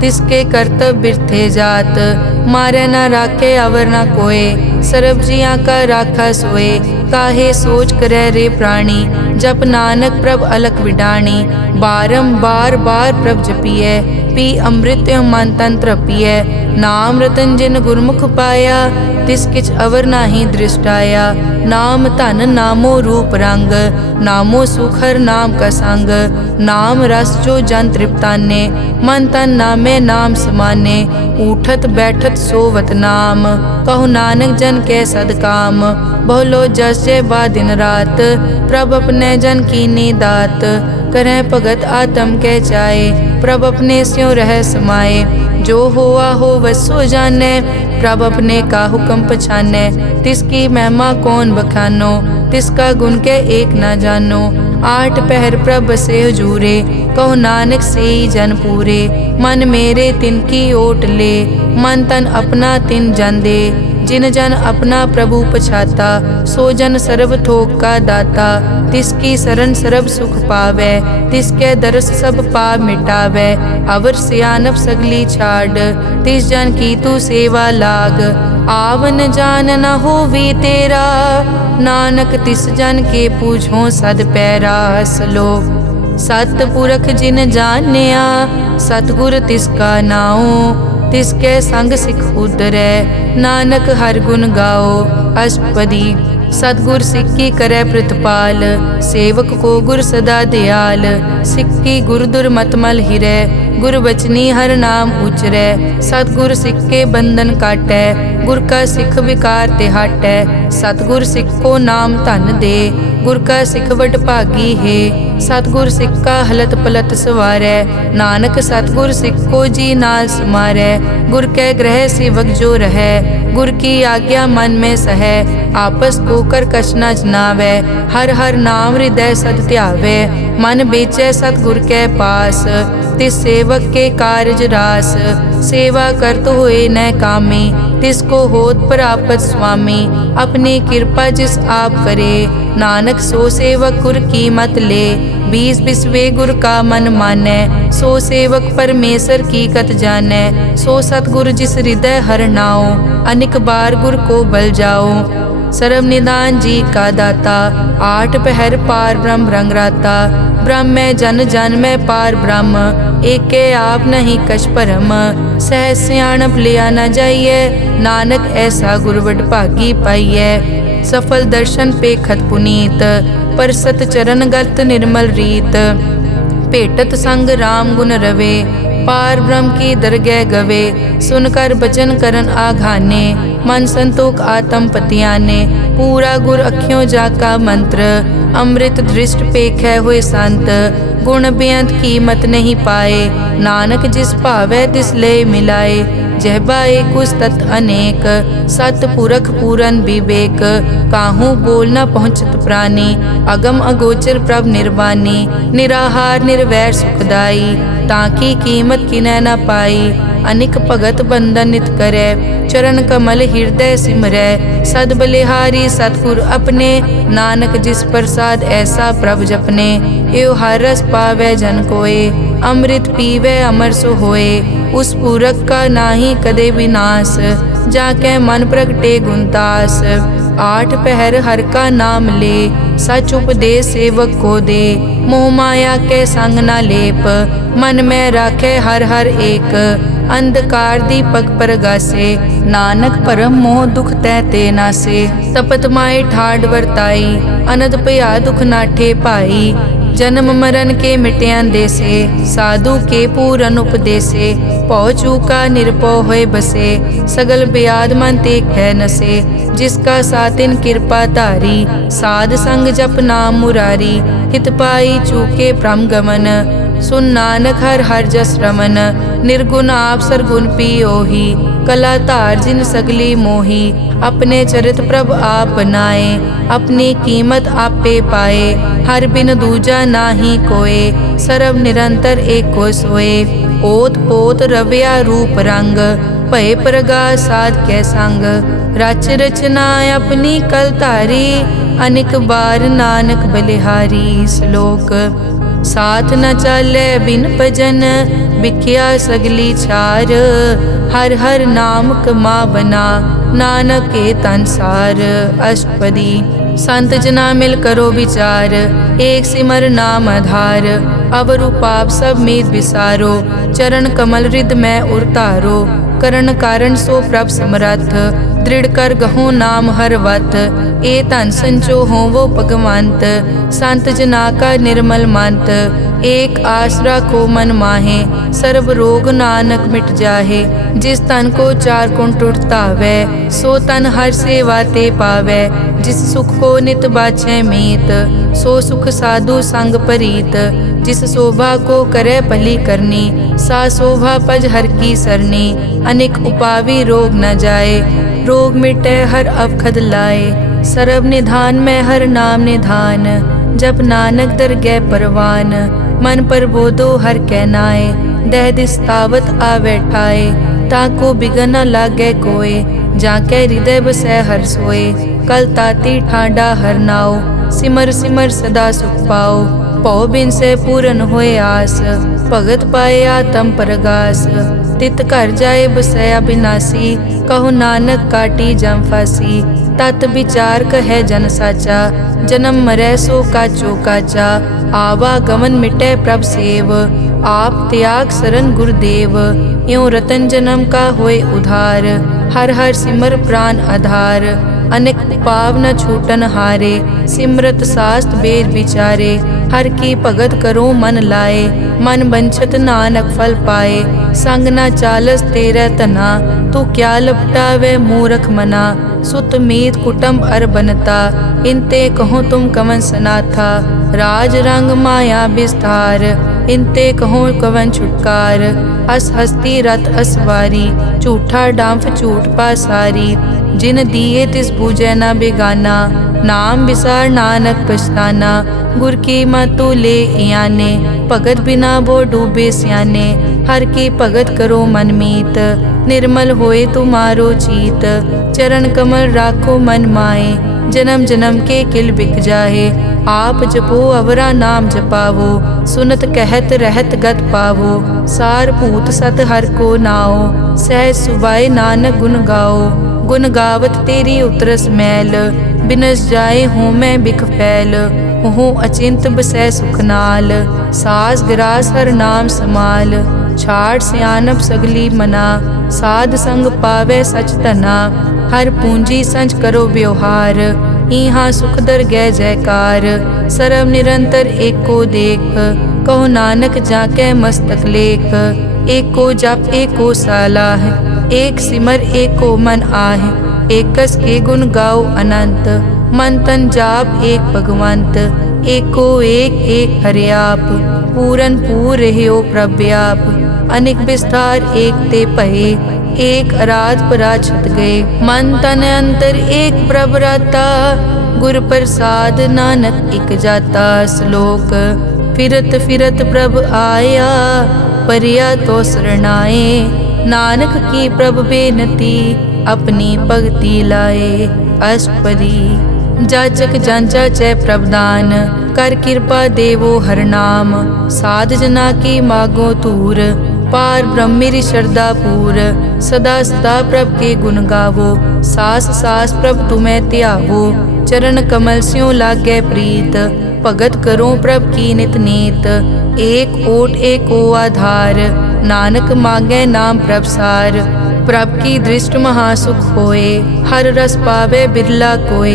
तिसके करतब बिरथे जात। मारे न राखे अवर न कोय, सर्ब जियां का राखा सोए। काहे सोच करे रे प्राणी, जप नानक प्रभ अलख विडाणी। बारंबार बार प्रभ जपिए, पी अमृत मन तन तृपिए। नाम रतन जिन गुरमुख पाया, तिस किछ अवर नाही दृष्टाया। नाम धन नामो रूप रंग, नामो सुखर नाम का संग। नाम रस जो जन तृप्ताने, मन तन नामे नाम समाने। उठत बैठत सोवत नाम, कहु नानक जन के सदकाम। बहुलो जस जय बा दिन रात, प्रभ अपने जन कीनी दात। करें भगत आत्म के जाए, प्रभ अपने स्यों रह समाए। जो होआ हो वसो जाने, प्रभ अपने का हुक्म पछाने। तिसकी महिमा कौन बखानो, तिसका गुण के एक न जानो। आठ पहर प्रभ से हजूरे, कहो नानक से ही जन पूरे। मन मेरे तिनकी ओट ले, मन तन अपना तिन जन दे। जिन जन अपना प्रभु पछाता, सो जन सर्व थोक का दाता। तिसकी शरण सर्व सुख पावे, तिसके दरस सब पाप मिटावे। अवर सियानप सगली छाड़, तिस जन की तू सेवा लाग। आवन जान न होवी तेरा, नानक तिस जन के पूछो सद पैरा। सलोक सतपुरख जिन जानिया, सतगुर तिसका नाओ। तिसके संग सिख उतरै, नानक हर गुण गाओ। अष्टपदी सतगुर सिक्की करे प्रतिपाल, सेवक को गुर सदा दयाल। सिक्की गुर दुर्मतमल हिरै, गुर बचनी हर नाम उचरै। सतगुर सिख के बंधन काटै, गुर का सिख विकार ते हटै। सतगुर सिख को नाम धन दे, गुर का सिख वड भागी है। सतगुर सिख का हलत पलत सवारै, नानक सतगुर सिख को जी नाल समारै। गुर के ग्रह सेवक जो रहै, गुर की आज्ञा मन में सहै। आपस को कर कछ न जनावै, हर हर नाम हृदय सद ध्यावै। मन बेचै सतगुर के पास, तिस सेवक के कारज रास। सेवा करत होए न कामी, तिसको होत प्रापत स्वामी। अपनी कृपा जिस आप करे, नानक सो सेवक गुर की मत ले। बीस बिसवे गुर का मन मानै, सो सेवक परमेश्वर की कत जानै। सो सतगुर जिस हृदय हर नाओ, अनिक बार गुर को बल जाओ। सर्व निदान जी का दाता, आठ पहर पार ब्रह्म रंगराता। ब्रह्म में जन जन में पार ब्रह्म, एके आप नहीं कछ परम। सह सियाणप लिया न जाइए, नानक ऐसा गुरवड भागी पाइए। सफल दर्शन पेखत पुनीत, परसत चरण गत निर्मल रीत। भेटत संग राम गुण रवे, पार ब्रह्म की दरगह गवे। सुनकर बचन करन आघाने, मन संतोख आत्म पतियाने। पूरा गुर अखियों जाका मंत्र, अमृत दृष्ट पेखै हुए संत। गुण बेअंत कीमत नहीं पाए, नानक जिस भावै तिस ले मिलाए। जहबाए कुछ तत् अनेक, सतपुरख पूरन विवेक। काहू बोल न पहुँचत प्राणी, अगम अगोचर प्रभ निर्वाणी। निराहार निर्वैर सुखदाई, ताकी कीमत किनै न पाई। अनिक भगत बंधन नित करे। चरण कमल हृदय सिमरै सद बलिहारी सतगुर अपने। नानक जिस प्रसाद ऐसा प्रभ जपने। एव हर रस पावै जन कोय अमृत पीवै अमर सो होए। उस पूरक का नाही कदे विनाश जाके मन प्रगटे गुणतास। आठ पहर हर का नाम ले सच उपदेश सेवक को दे। मोह माया के संग न लेप मन में राखे हर हर एक। अंधकार दीपक परगासे नानक परम मोह दुख तै ते नासे। तपत माए ठाड वर्ताई अनद भया दुख नाठे पाई। जन्म मरण के मिट्यां देसे साधु के पूरन उपदेसे। पौ चूका निरपौ होए बसे सगल ब्याद मन ते कै नसे। जिसका सातिन कृपा धारी साध संग जप नाम मुरारी। हित पाई चूके भ्रम गमन सुन नानक हर हर जस रमन। निर्गुण आप सरगुण पियोही कला धार जिन सगली मोही। अपने चरित प्रभ आप बनाए अपनी कीमत आपे पाए। हर बिन दूजा नाही कोय सर्व निरंतर एको सोए। ओत पोत रव्या रूप रंग भय प्रगास साध के संग। रच रचना अपनी कल धारी अनिक बार नानक बलिहारी। श्लोक साथ न चाले बिन भजन बिख्या सगली छार। हर हर नाम कमा बना नानक के तनसार। अष्टपदी संत जना मिल करो विचार एक सिमर नाम आधार। अवर पाप सब मीत विसारो चरण कमल रिद में उरतारो। करण कारण सो प्रभ समरथ दृढ़ कर गहो नाम हर वत। ए धन संचो हो वो भगवंत संत जना का निर्मल मंत। एक आसरा को मन माहे सर्व रोग नानक मिट जाहे। जिस तन को चार कुण टुटतावै सो तन हर सेवा ते पावै। जिस सुख को नित बाछै मीत सो सुख साधु संग परीत। जिस शोभा को करे भली करनी सा शोभा पज हर की सरनी। अनेक उपावी रोग न जाए रोग मिटे हर अवखद लाए। सर्व निधान में हर नाम निधान जब नानक दर गै परवान। मन पर बोधो हर कै नाए दह दिस तावत आवे ठाए। ताको बिगन न लागे कोय जाके हृदय बसै हर सोए। कल ताती ठाडा हर नाओ सिमर सिमर सदा सुख पाओ। पौ बिन से पूरन होए आस भगत पाए आत्म परगास। तित घर जाए बसया बिनासी कहो नानक काटी जम फासी। तत विचार कहे जन साचा जन्म मरै सो काचो काचा। आवागमन मिटे प्रभ सेव आप त्याग सरन गुरुदेव। यों रतन जन्म का होए उधार हर हर सिमर प्राण आधार। अनेक पाव न छूटन हारे सिमरत शास्त्र वेद विचारे। हर की भगत करो मन लाए मन बंछत नानक फल पाए। संग न चालस तेरे तना तू क्या लपटावे मूरख मना। सुत मीत कुटुंब अर बनता इनते कहो तुम कवन सनाथा। राज रंग माया विस्तार इनते कहो कवन छुटकार। अस हस्ती रथ असवारी झूठा डांफ झूठ पासारी। जिन दिए तिस पूजै न बेगाना नाम विसार नानक पछताना। गुर की मतु ले इयाने भगत बिना वो डूबे स्याने। हर की भगत करो मन मीत निर्मल होए तुम्हारो चीत। चरण कमल राखो मन माए जन्म जन्म के किल बिक जाहे। आप जपो अवरा नाम जपावो सुनत कहत रहत गत पावो। सार भूत सत हर को नाओ सहज सुबाए नानक गुण गाओ। गुण गावत तेरी उतरस मैल बिनस जाए हूँ मैं बिख फैल। हूँ अचिंत बसै सुख नाल सास गिरास हर नाम समाल। छाड़ सियानप सगली मना साध संग पावे सच धना। हर पूंजी संच करो व्यवहार इहाँ सुख दर गै जयकार। सर्व निरंतर एको देख कहो नानक जाके मस्तक लेख। एको जप एको सालाह एक सिमर एको मन आह। एकस के गुण गाओ अनंत मन तन जाप एक भगवंत। एको एक एक हरियाप पूरन पूर रहियो प्रव्याप। अनेक विस्तार एक ते पहे एक अराध पराछत गए। मन तन अंतर एक प्रभ राता गुर प्रसाद नानक इक जाता। श्लोक फिरत फिरत प्रभ आया परिया तो शरणाए। नानक की प्रभ बेनती अपनी भगति लाए। अष्टपदी जाचक जांचा चै प्रभदान कर कृपा देवो हर नाम। साध जना की मागो तूर पार ब्रह्मेरी श्रद्धा पूर। सदा सदा प्रभ के गुण गावो सास सास प्रभ तुम्हें त्यावो। चरण कमल स्यों लागे प्रीत भगत करो प्रभ की नित नीत। एक ओट एक ओ आधार नानक मांगे नाम प्रभ सार। प्रभ की दृष्ट महासुख होए हर रस पावे बिरला कोय।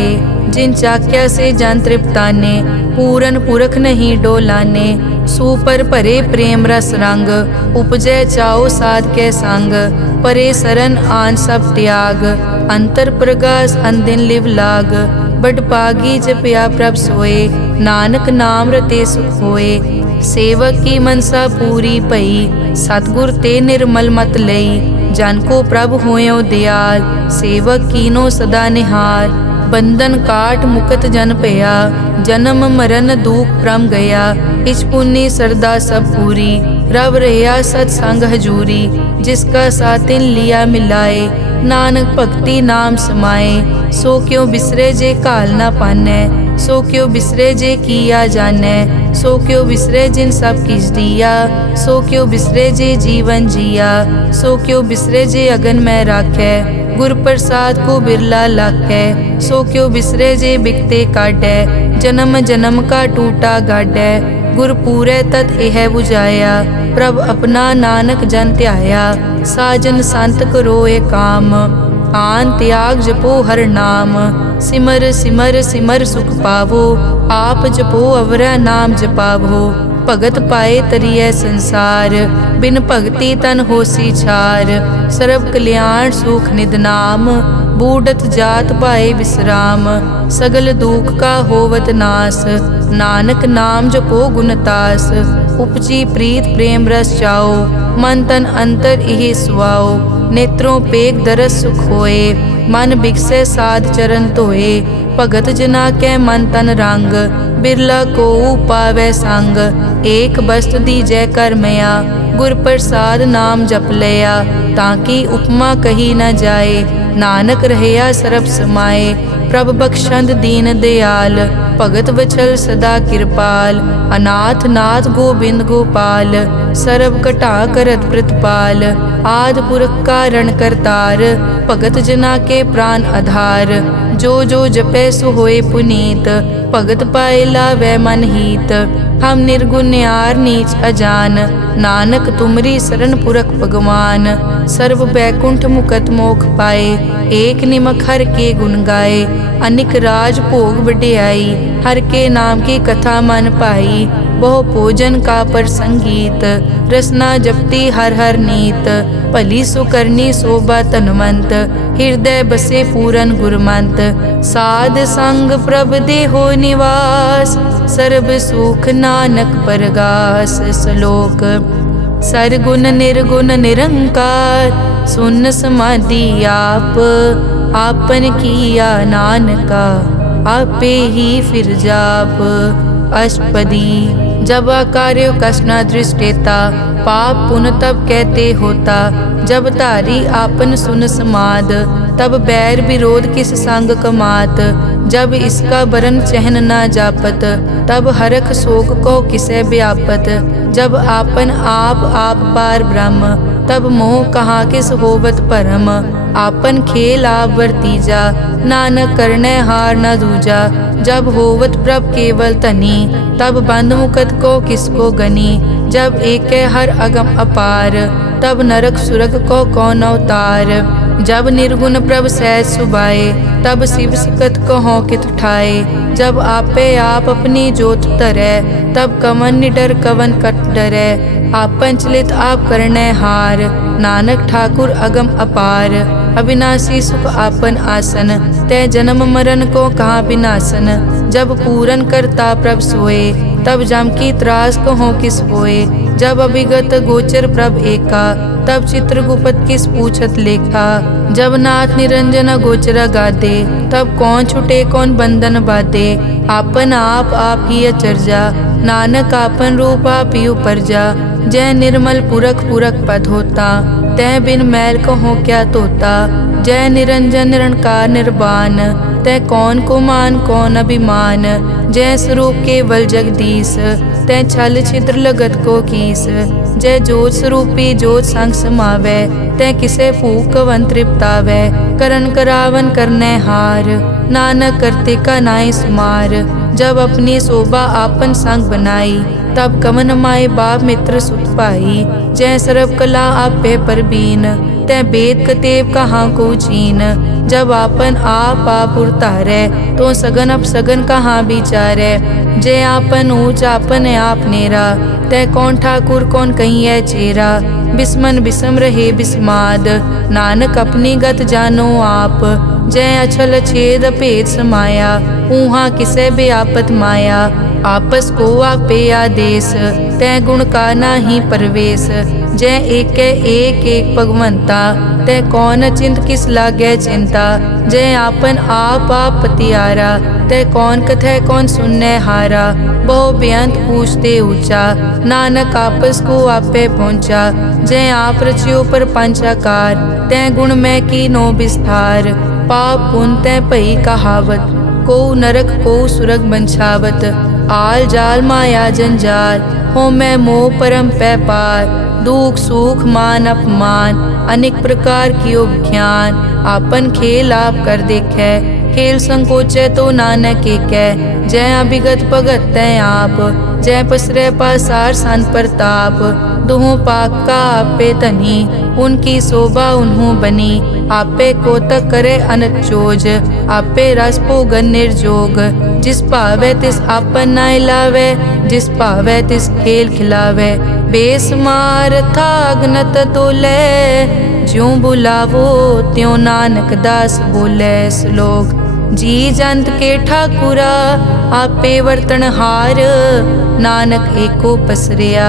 जिन चाक्या से जान तृप्ताने पूरन पुरख नहीं डोलाने। सुपर भरे प्रेम रस रंग उपजय चाओ साध के संग। परे सरन आन सब त्याग अंतर प्रगास अनदिन लिव लाग। बड़ पागी जपया प्रभ सोए नानक नाम रते सुख होए। सेवक की मनसा पूरी पई सतगुर ते निर्मल मत लई। जन को प्रभ होयो दयाल सेवक कीनो सदा निहाल। बंधन काट मुकत जन पया जन्म मरण दुख प्रम गया। इच पुण्य सरदा सब पूरी रव रहा सत्संग हजूरी। जिसका सातिन लिया मिलाए नानक भक्ति नाम समाए। सो क्यों बिसरे जे काल ना पाने सो क्यों बिसरे जे किया जाने। सो क्यों बिसरे जिन सब किस दिया सो क्यों बिसरे जे जीवन जिया। सो क्यों बिसरे जे अगन में राखे गुर प्रसाद को बिरला लाखे। सो क्यों बिसरे जे बिकते काटे जन्म जन्म का टूटा गाडे। गुर पूरे तत् यह बुझाया प्रभ अपना नानक जन त्याया। साजन संत करोए काम आन त्याग जपो हर नाम। सिमर सिमर सिमर सुख पावो आप जपो अवरा नाम जपावो। भगत पाए तरिय संसार बिन भगति तन होसी छार। सर्व कल्याण सुख निद नाम बूढ़त जात पाए विश्राम। सगल दुख का होवत नास नानक नाम जपो गुणतास। उपजी प्रीत प्रेम रस चाओ मन तन अंतर इहि सुआओ। नेत्रों पेग दरस सुख होए मन बिकसे साध चरण धोए। भगत जना के मन तन रंग बिरला को पावे संग। एक बस्त दी जय कर मया गुर प्रसाद नाम जप लिया। ताकि उपमा कही न जाए नानक रहया सरब समाए। प्रभ बख्शंद दीन दयाल भगत वचल सदा कृपाल। अनाथ नाथ गोबिंद गोपाल सरब कटा करत प्रतिपाल। आद पुरख कारण करतार भगत जना के प्राण आधार। जो जो जपे सो होए पुनीत भगत पाए लावे मन हीत। हम निर्गुण न्यार नीच अजान नानक तुमरी शरण पुरख भगवान। सर्व बैकुंठ मुकत मोख पाए एक निमक हर के गुण गाए। अनिक राज भोग बढ़ियाई हर के नाम की कथा मन पाई। बहु भोजन का पर संगीत रसना जपती हर हर नीत। भली सुकरनी शोभा तनवंत हृदय बसे पूरन गुरमंत। साध संग प्रभ देहो निवास सर्ब सुख नानक परगास। श्लोक सरगुण निर्गुण निरंकार सुन समाधि आप। आपन किया नानका आपे ही फिर जाप। अष्टपदी जब कार्य कसना दृष्टेता पाप पुन तब कहते होता। जब तारी आपन सुन समाद तब बैर विरोध किस संग कमात। जब इसका बरन चहन न जापत तब हरख शोक को किसे व्यापत। जब आपन आप पार ब्रह्म तब मोह कहाँ किस होवत परम। आपन खेल आप वर्तीजा नानक करने हार न दूजा। जब होवत प्रभ केवल तनी तब बंद मुकत को किसको गनी। जब एक हर अगम अपार तब नरक सुरग को कौन अवतार। जब निर्गुण प्रभ सहज सुबाए तब शिव सकत को हों कित ठाए। जब आपे आप अपनी जोत तरे तब कवन निडर कवन कट डरे। आपन चलित आप करने हार नानक ठाकुर अगम अपार। अविनाशी सुख आपन आसन तय जन्म मरण को कहाँ विनाशन। जब पूरन करता प्रभ सोए तब जम की त्रास को हो किस होए। जब अभिगत गोचर प्रभ एका तब चित्रगुप्त किस पूछत लेखा। जब नाथ निरंजन गोचर गादे तब कौन छुटे कौन बंधन बादे। आपन आप ही अचरजा नानक आपन रूप आप ही उपरजा। जय निर्मल पुरख पुरख पद होता तै बिन मैल कहो क्या तोता। जय निरंजन निरंकार निर्वाण, तै कौन को मान कौन अभिमान। जय स्वरूप केवल जगदीश, तै छल छिद्र लगत को कीस। जय जोत स्वरूपी जोत संग समावै, तै किसे भूख कवन तृप्तावै। करन करावन करने हार, नानक करते का नाई सुमार। जब अपनी शोभा आपन संग बनाई, तब कवन माए बाप मित्र सुत पाई। जय सर्व कला आपे परबीन, तै वेद कतेव कहाँ को चीन। जब आपन आप उतारै, तो सगन अपसगन कहाँ विचारै। जय आपन ऊंच आपन आप नेरा, तै कौन ठाकुर कौन कहिए चेरा। बिस्मन बिसम रहे बिस्माद, नानक अपनी गत जानो आप। जय अछल छेद भेद समाया, ऊहा किसे बेआपत माया। आपस को आपे आदेश, तै गुण का नाही परवेश। जय एक भगवंता, तै कौन चिंत किस लागे चिंता। जय आपन आप पतियारा, तै कौन कथै कौन सुनने हारा। बहु बेअंत पूछते ऊंचा, नानक आपस को आपे पहुँचा। जय आप रचियो पर पंचाकार, तै गुण में कीनो विस्तार। पाप पुण्य तै भई कहावत, को नरक को सुरग बंछावत। आल जाल माया जंजाल, हो मैं मोह परम पै पार। दुख सुख मान अपमान, अनेक प्रकार कियो विख्यान। आपन खेल आप कर देखे, खेल संकोचे तो नानक एकै। जय अभिगत भगत तै आप, जय पसरै पासार सन प्रताप। दुहों पाक का आपे तनी, उनकी शोभा उन्हों बनी। आपे कोतक करे अनत चोज, आपे रस भोगन निर्जोग। जिस भावे तिस आपन नाय लावे, जिस भावे तिस खेल खिलावे। बेसमार थागनत तोले, ज्यों बुलावो त्यों नानक दास बोले। श्लोक। जी जंत के ठाकुरा, आपे वर्तनहार। नानक एको पसरिया,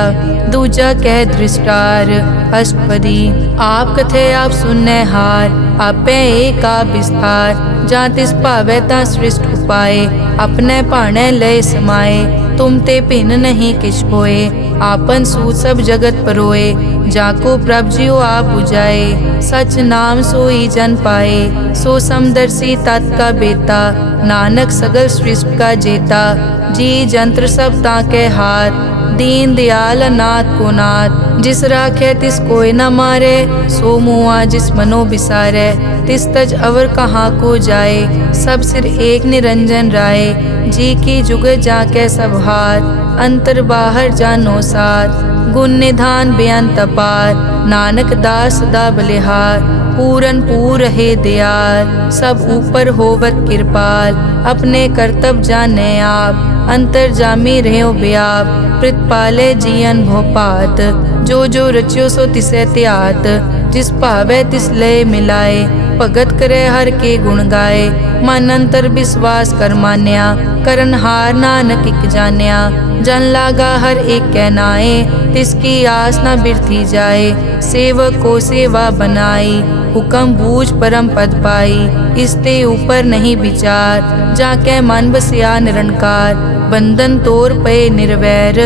दूजा कह दृष्टार। अष्टपदी। आप कथे आप सुनने हार, आपे एक आप विस्तार। जा तिस भावे ता सृष्ट उपाय, अपने भाणे लय समाए। तुम ते भिन्न नहीं किछ होए, आपन सूत सब जगत परोए। जाको प्रभ जियो आप बुझाए, सच नाम सोई जन पाए। सो समदर्शी तत् का बेता, नानक सगल सृष्टि का जेता। जी जंत्र सब ताके हाथ, दीन दयाल अनाथ को नाथ। जिस राखे तिस कोई न मारे, सो मुआ जिस मनो बिसारे। तिस तज अवर कहाँ को जाए, सब सिर एक निरंजन राय। जी की जुग जाके सब हाथ, अंतर बाहर जानो साथ। गुण निधान बेअंत अपार, नानक दास सदा बलिहार। पूरन पूर रहे दयाल, सब ऊपर होवत कृपाल। अपने करतब जाने आप, अंतर जामी रहो व्याप। प्रतिपाले जियन भोपात, जो जो रच्यो सो तिसे त्यात। जिस भावे तिस लय मिलाए, भगत करे हर के गुण गाए। मन अंतर विश्वास कर मान्या, करन हार नानक इक जान्या। जन लागा हर एक कै नाए, तिसकी आस न बिरथी जाए। सेवक को सेवा बनाई, हुक्म बूझ परम पद पाई। इसते ऊपर नहीं विचार, जाके मन बसिया निरंकार। बंधन तोर पे निर्वैर,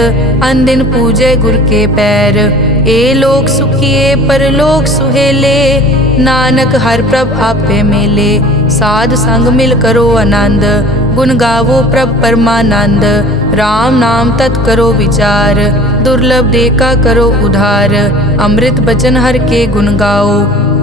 अन दिन पूजे गुर के पैर। ए लोक सुखिए परलोक सुहेले, नानक हर प्रभ आपे मेले। साध संग मिल करो आनंद, गुण गावो प्रभ परमानंद। राम नाम तत् करो विचार, दुर्लभ देखा करो उधार। अमृत बचन हर के गुण गाओ,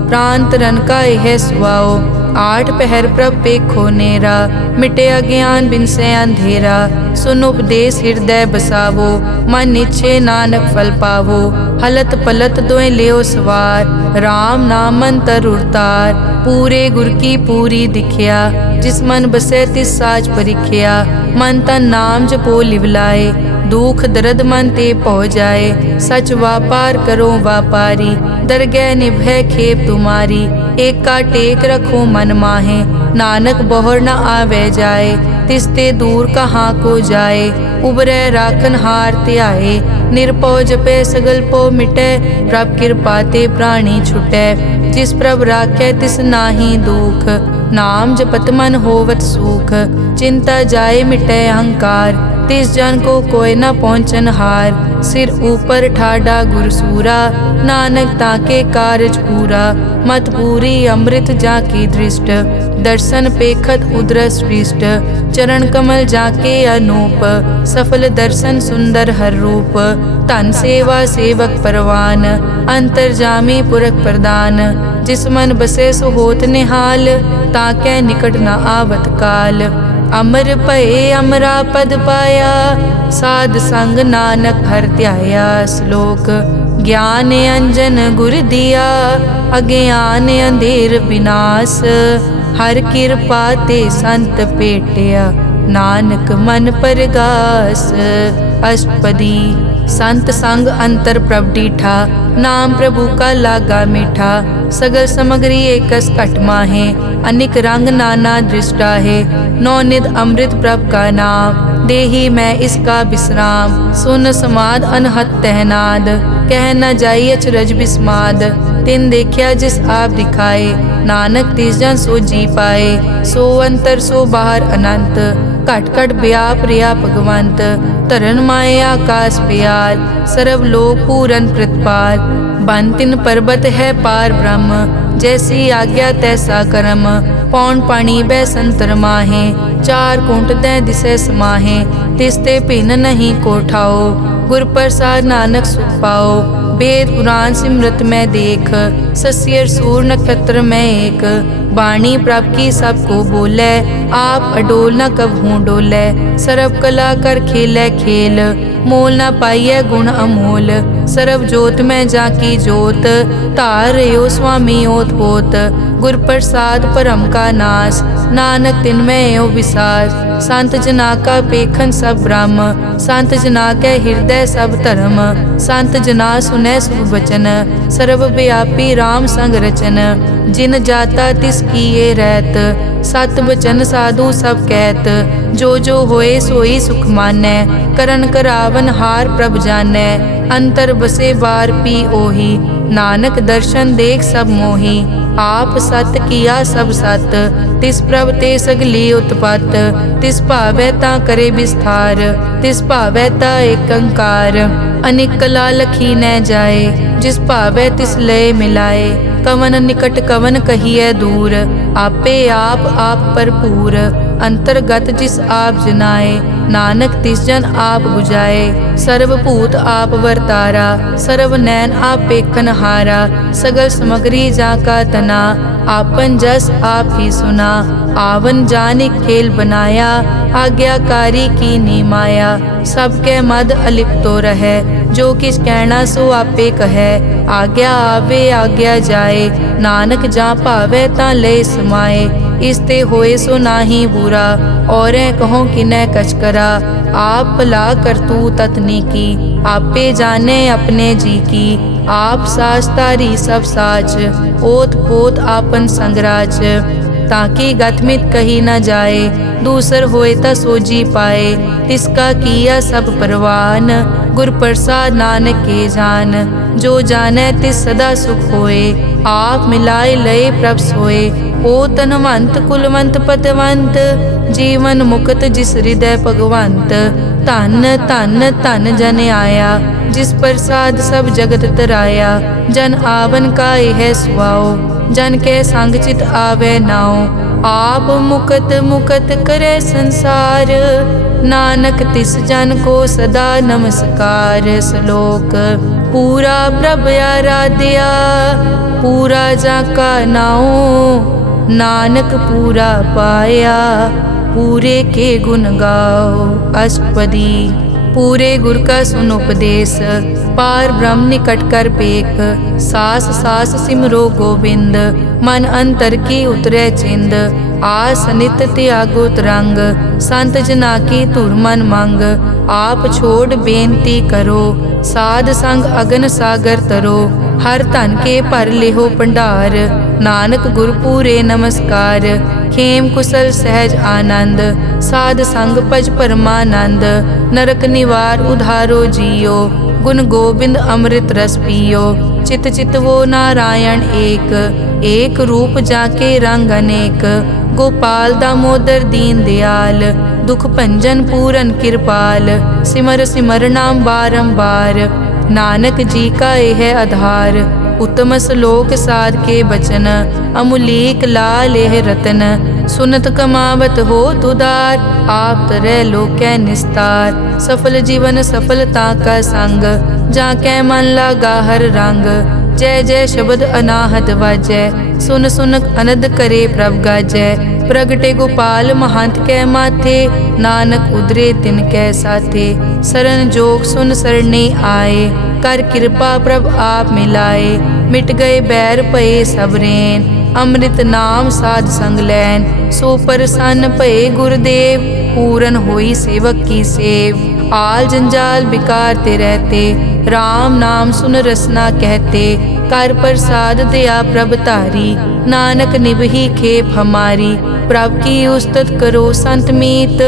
प्राण तरन का यह सुआओ। आठ पहर प्रभ पेखो नेरा, मिटे अज्ञान बिन से अंधेरा। सुन उपदेश हृदय बसावो, मन इच्छे नानक फल पावो। हलत पलत दोए लियो सवार, राम नाम मंतर उरतार। पूरे गुर की पूरी दिखिया, जिस मन बसे तिस साच परिखिया। मन तन नाम जपो लिवलाए, दुख दर्द मन ते पौ जाए। सच व्यापार करो व्यापारी, दरगह निभै खेप तुम्हारी। एका टेक रखो मन माहे, नानक बहुर न आवे जाए। तिसते दूर कहाँ को जाए, उबरै राखन हार त्याए। निरपौ जपे सगल पो मिटै, प्रभ कृपा ते प्राणी छुटै। जिस प्रभ राखै तिस नाही दुख, नाम जपत मन होवत सुख। चिंता जाए मिटै अहंकार, तिस जन को कोय न पहुँचन हार। सिर ऊपर ठाडा गुरसूरा, नानक ताके कारज पूरा। मत पूरी अमृत जाकी दृष्ट, दर्शन पेखत उदरस पृष्ठ। चरण कमल जाके अनूप, सफल दर्शन सुंदर हर रूप। धन सेवा सेवक परवान, अंतर्जामी पुरख प्रदान। जिस मन बसे सो होत निहाल, ताकै निकट न आवत काल। अमर भये अमरा पद पाया, साध संग नानक हर ध्याया। श्लोक ज्ञान अंजन गुर दिया, अज्ञान अंधेर विनाश। हर कृपा ते संत पेटिया, नानक मन परगास। अष्टपदी संत संग अंतर प्रभ डीठा, नाम प्रभु का लागा मीठा। सगल समग्री एकस घट माहे, अनिक रंग नाना दृष्टा है। नौनिध अमृत प्रभ का नाम, देही मैं इसका विश्राम। सुन समाद अनहत तहनाद, कह न जाई अचरज बिस्माद। तिन देखिया जिस आप दिखाए, नानक तिस जन सो जी पाए। सो अंतर सो बाहर अनंत, घट घट व्याप रिया भगवंत। धरन माए आकाश प्याल, सर्व लोक पूरन प्रतिपाल। बन तिन पर्वत है पार ब्रह्म, जैसी आज्ञा तैसा कर्म। पौन पानी बै संतर माहे, चार कुंट दै दिसै समाहे। तिसते भिन्न नहीं कोठाओ, गुर प्रसाद नानक सुख पाओ। वेद पुराण सिमरत में देख, सस्यर सूर नक्षत्र में एक। वाणी प्रभ की सबको बोले, आप अडोल न कबहूँ डोले। सर्व कला कर खेले खेल, मोल न पाइए गुण अमोल। सर्व जोत में जाकी जोत, तारयो स्वामी ओत पोत। गुर प्रसाद परम का नाश, नानक तिन में यो विसास। संत जना का पेखन सब ब्रह्म, संत जना के हृदय सब धर्म। संत जना सुनै शुभ वचन, सर्वव्यापी राम संग रचन। जिन जाता तिस किए रहत, सत बचन साधु सब कहत। जो होए सोई सुख मानै, करन करावन हार प्रभ जानै। अंतर बसे बार पी ओही, नानक दर्शन देख सब मोही। आप सत किया सब सत, तिस प्रभ ते सगली उत्पत। तिस भावै ता करे विस्तार, तिस भावै ता एकंकार। अनेक कला लखी न जाए, जिस भावै तिस लय मिलाए। कवन निकट कवन कहिए दूर, आपे आप भरपूर। अंतर्गत जिस आप जनाए, नानक तिस जन आप बुझाए। सर्वभूत आप वर्तारा, सर्व नैन आप पेखन हारा। सगल समग्री जाका तना, आपन जस आप ही सुना। आवन जाने खेल बनाया, आज्ञाकारी की नी माया। सबके मद अलिप्तो रहे, जो किस कहना सो आपे कहे। आज्ञा आवे आज्ञा जाए, नानक जा भावे ता ले समाए। इसते होए सो नाही बुरा, औरें कहो किनै कछ करा। आप भला करतू ततनी की, आपे जाने अपने जी की। आप साच तारी सब साच, ओत पोत आपन संगराज। ताकि गतमित कही न जाए, दूसर होए ता सोजी पाए। तिसका किया सब परवान, गुर प्रसाद नानक के जान। जो जाने तिस सदा सुख होए, आप मिलाए लय प्रभ सोए। ओ तनवंत कुलवंत पतवंत, जीवन मुक्त जिस हृदय भगवंत। धन धन धन जन आया, जिस प्रसाद सब जगत तराया। जन आवन का यह सुआओ, जन के संग चित आवे नाओ। आप मुकत मुकत करे संसार, नानक तिस जन को सदा नमस्कार। श्लोक पूरा प्रभ आराध्या, पूरा जाका नाओ। नानक पूरा पाया, पूरे के गुण गाओ। अष्टपदी पूरे गुर का सुन उपदेश, पार ब्रह्म निकट कर पेख। सास सास सिमरो गोविंद, मन अंतर की उतरे चिंद। आस नित त्यागो तरंग, संत जना की धुर मन मंग। आप छोड़ बेनती करो, साध संग अगन सागर तरो। हर धन के भर लेहो भंडार, नानक गुर पूरे नमस्कार। खेम कुशल सहज आनंद, साध संग भज परमानंद। नरक निवार उधारो जियो, गुण गोविंद अमृत रस पियो। चित चित वो नारायण एक, एक रूप जाके रंग अनेक। गोपाल दामोदर दीन दयाल, दुख भंजन पूरन कृपाल। सिमर सिमर नाम बारंबार, नानक जी का यह आधार। उत्तम श्लोक साध के बचन, अमुलीक लाल यह रतन। सुनत कमावत हो तुदार, आप तरह लोकै निस्तार। सफल जीवन सफलता का संग, जाकै मन लागा हर रंग। जय जय शब्द अनाहत वाजै, सुन सुन अनद करे प्रभ गाजै। प्रगटे गोपाल महंत कै माथे, नानक उदरे तिन कै साथे। सरन जोग सुन सरने आए, कर कृपा प्रभ आप मिलाए। मिट गए बैर भये सब रैन, अमृत नाम साध संग लैन। सो प्रसन्न भये गुरुदेव, पूरन होई सेवक की सेव। आल जंजाल बिकार ते रहते, राम नाम सुन रसना कहते। कर प्रसाद दया प्रभ तारी, नानक निभही खेप हमारी। प्रभ की उस्तत करो संत मीत,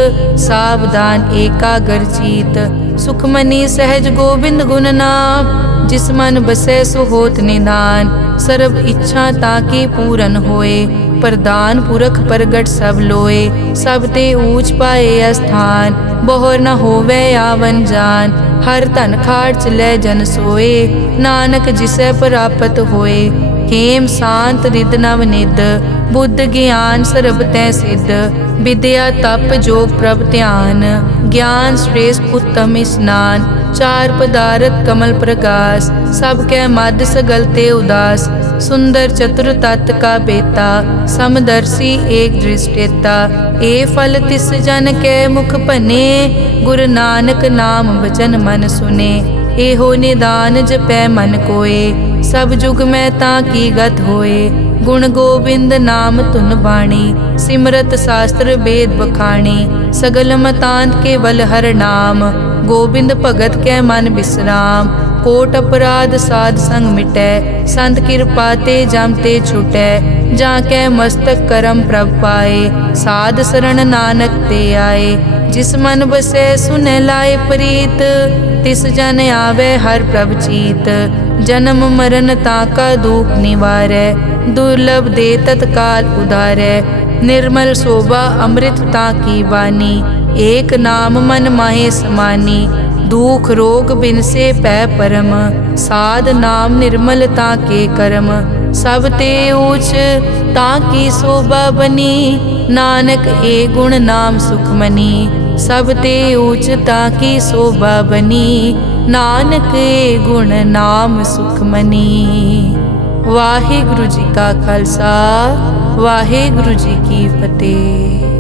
सावधान एकाग्र चीत। सुखमनी सहज गोबिंद गुण नाम, जिस मन बसै सो होत निधान। सर्ब इच्छा ताकी पूरन होए, प्रदान पुरख प्रगट सब लोए। सब ते ऊंच पाए स्थान, बहुर न होवे आवन जान। हर धन खाट चलै जन सोए, नानक जिसै प्राप्त होए। हेम शांत रिद नव निद, बुद्ध ज्ञान सर्ब तै सिद्ध। विद्या तप जोग प्रभ ध्यान, ज्ञान श्रेष्ठ उत्तम स्नान। चार पदारथ कमल प्रकाश, सब कै मद सगल ते उदास। सुंदर चतुर तत् का बेता, समदर्शी एक दृष्टेता। ए फल तिस जन कै मुख भने, गुरु नानक नाम बचन मन सुने। एहो निदान जपै मन कोए, सब जुग में ताकी गत होए। गुण गोबिंद नाम धुन बाणी, सिमरत शास्त्र वेद बखाणी। सगल मतांत केवल हर नाम, गोबिंद भगत कै मन विश्राम। कोट अपराध साध संग मिटै, संत कृपा ते जम ते छुटै। जाकै मस्तक करम प्रभ पाए, साध शरण नानक ते आए। जिस मन बसै सुनै लाए प्रीत, तिस जन आवे हर प्रभ चीत। जन्म मरण ताका दुख निवारै, दुर्लभ दे तत्काल उदारै। निर्मल शोभा अमृत ताकी वानी, एक नाम मन माहे समानी। दुख रोग बिनसे पै परम, साध नाम निर्मल ताके करम। सब ते ऊच ताकी शोभा बनी, नानक ए गुण नाम सुखमनी। सब ते ऊच ताकी शोभा बनी, नानक ए गुण नाम सुखमनी। वाहिगुरु जी का खालसा, वाहिगुरु जी की फतेह।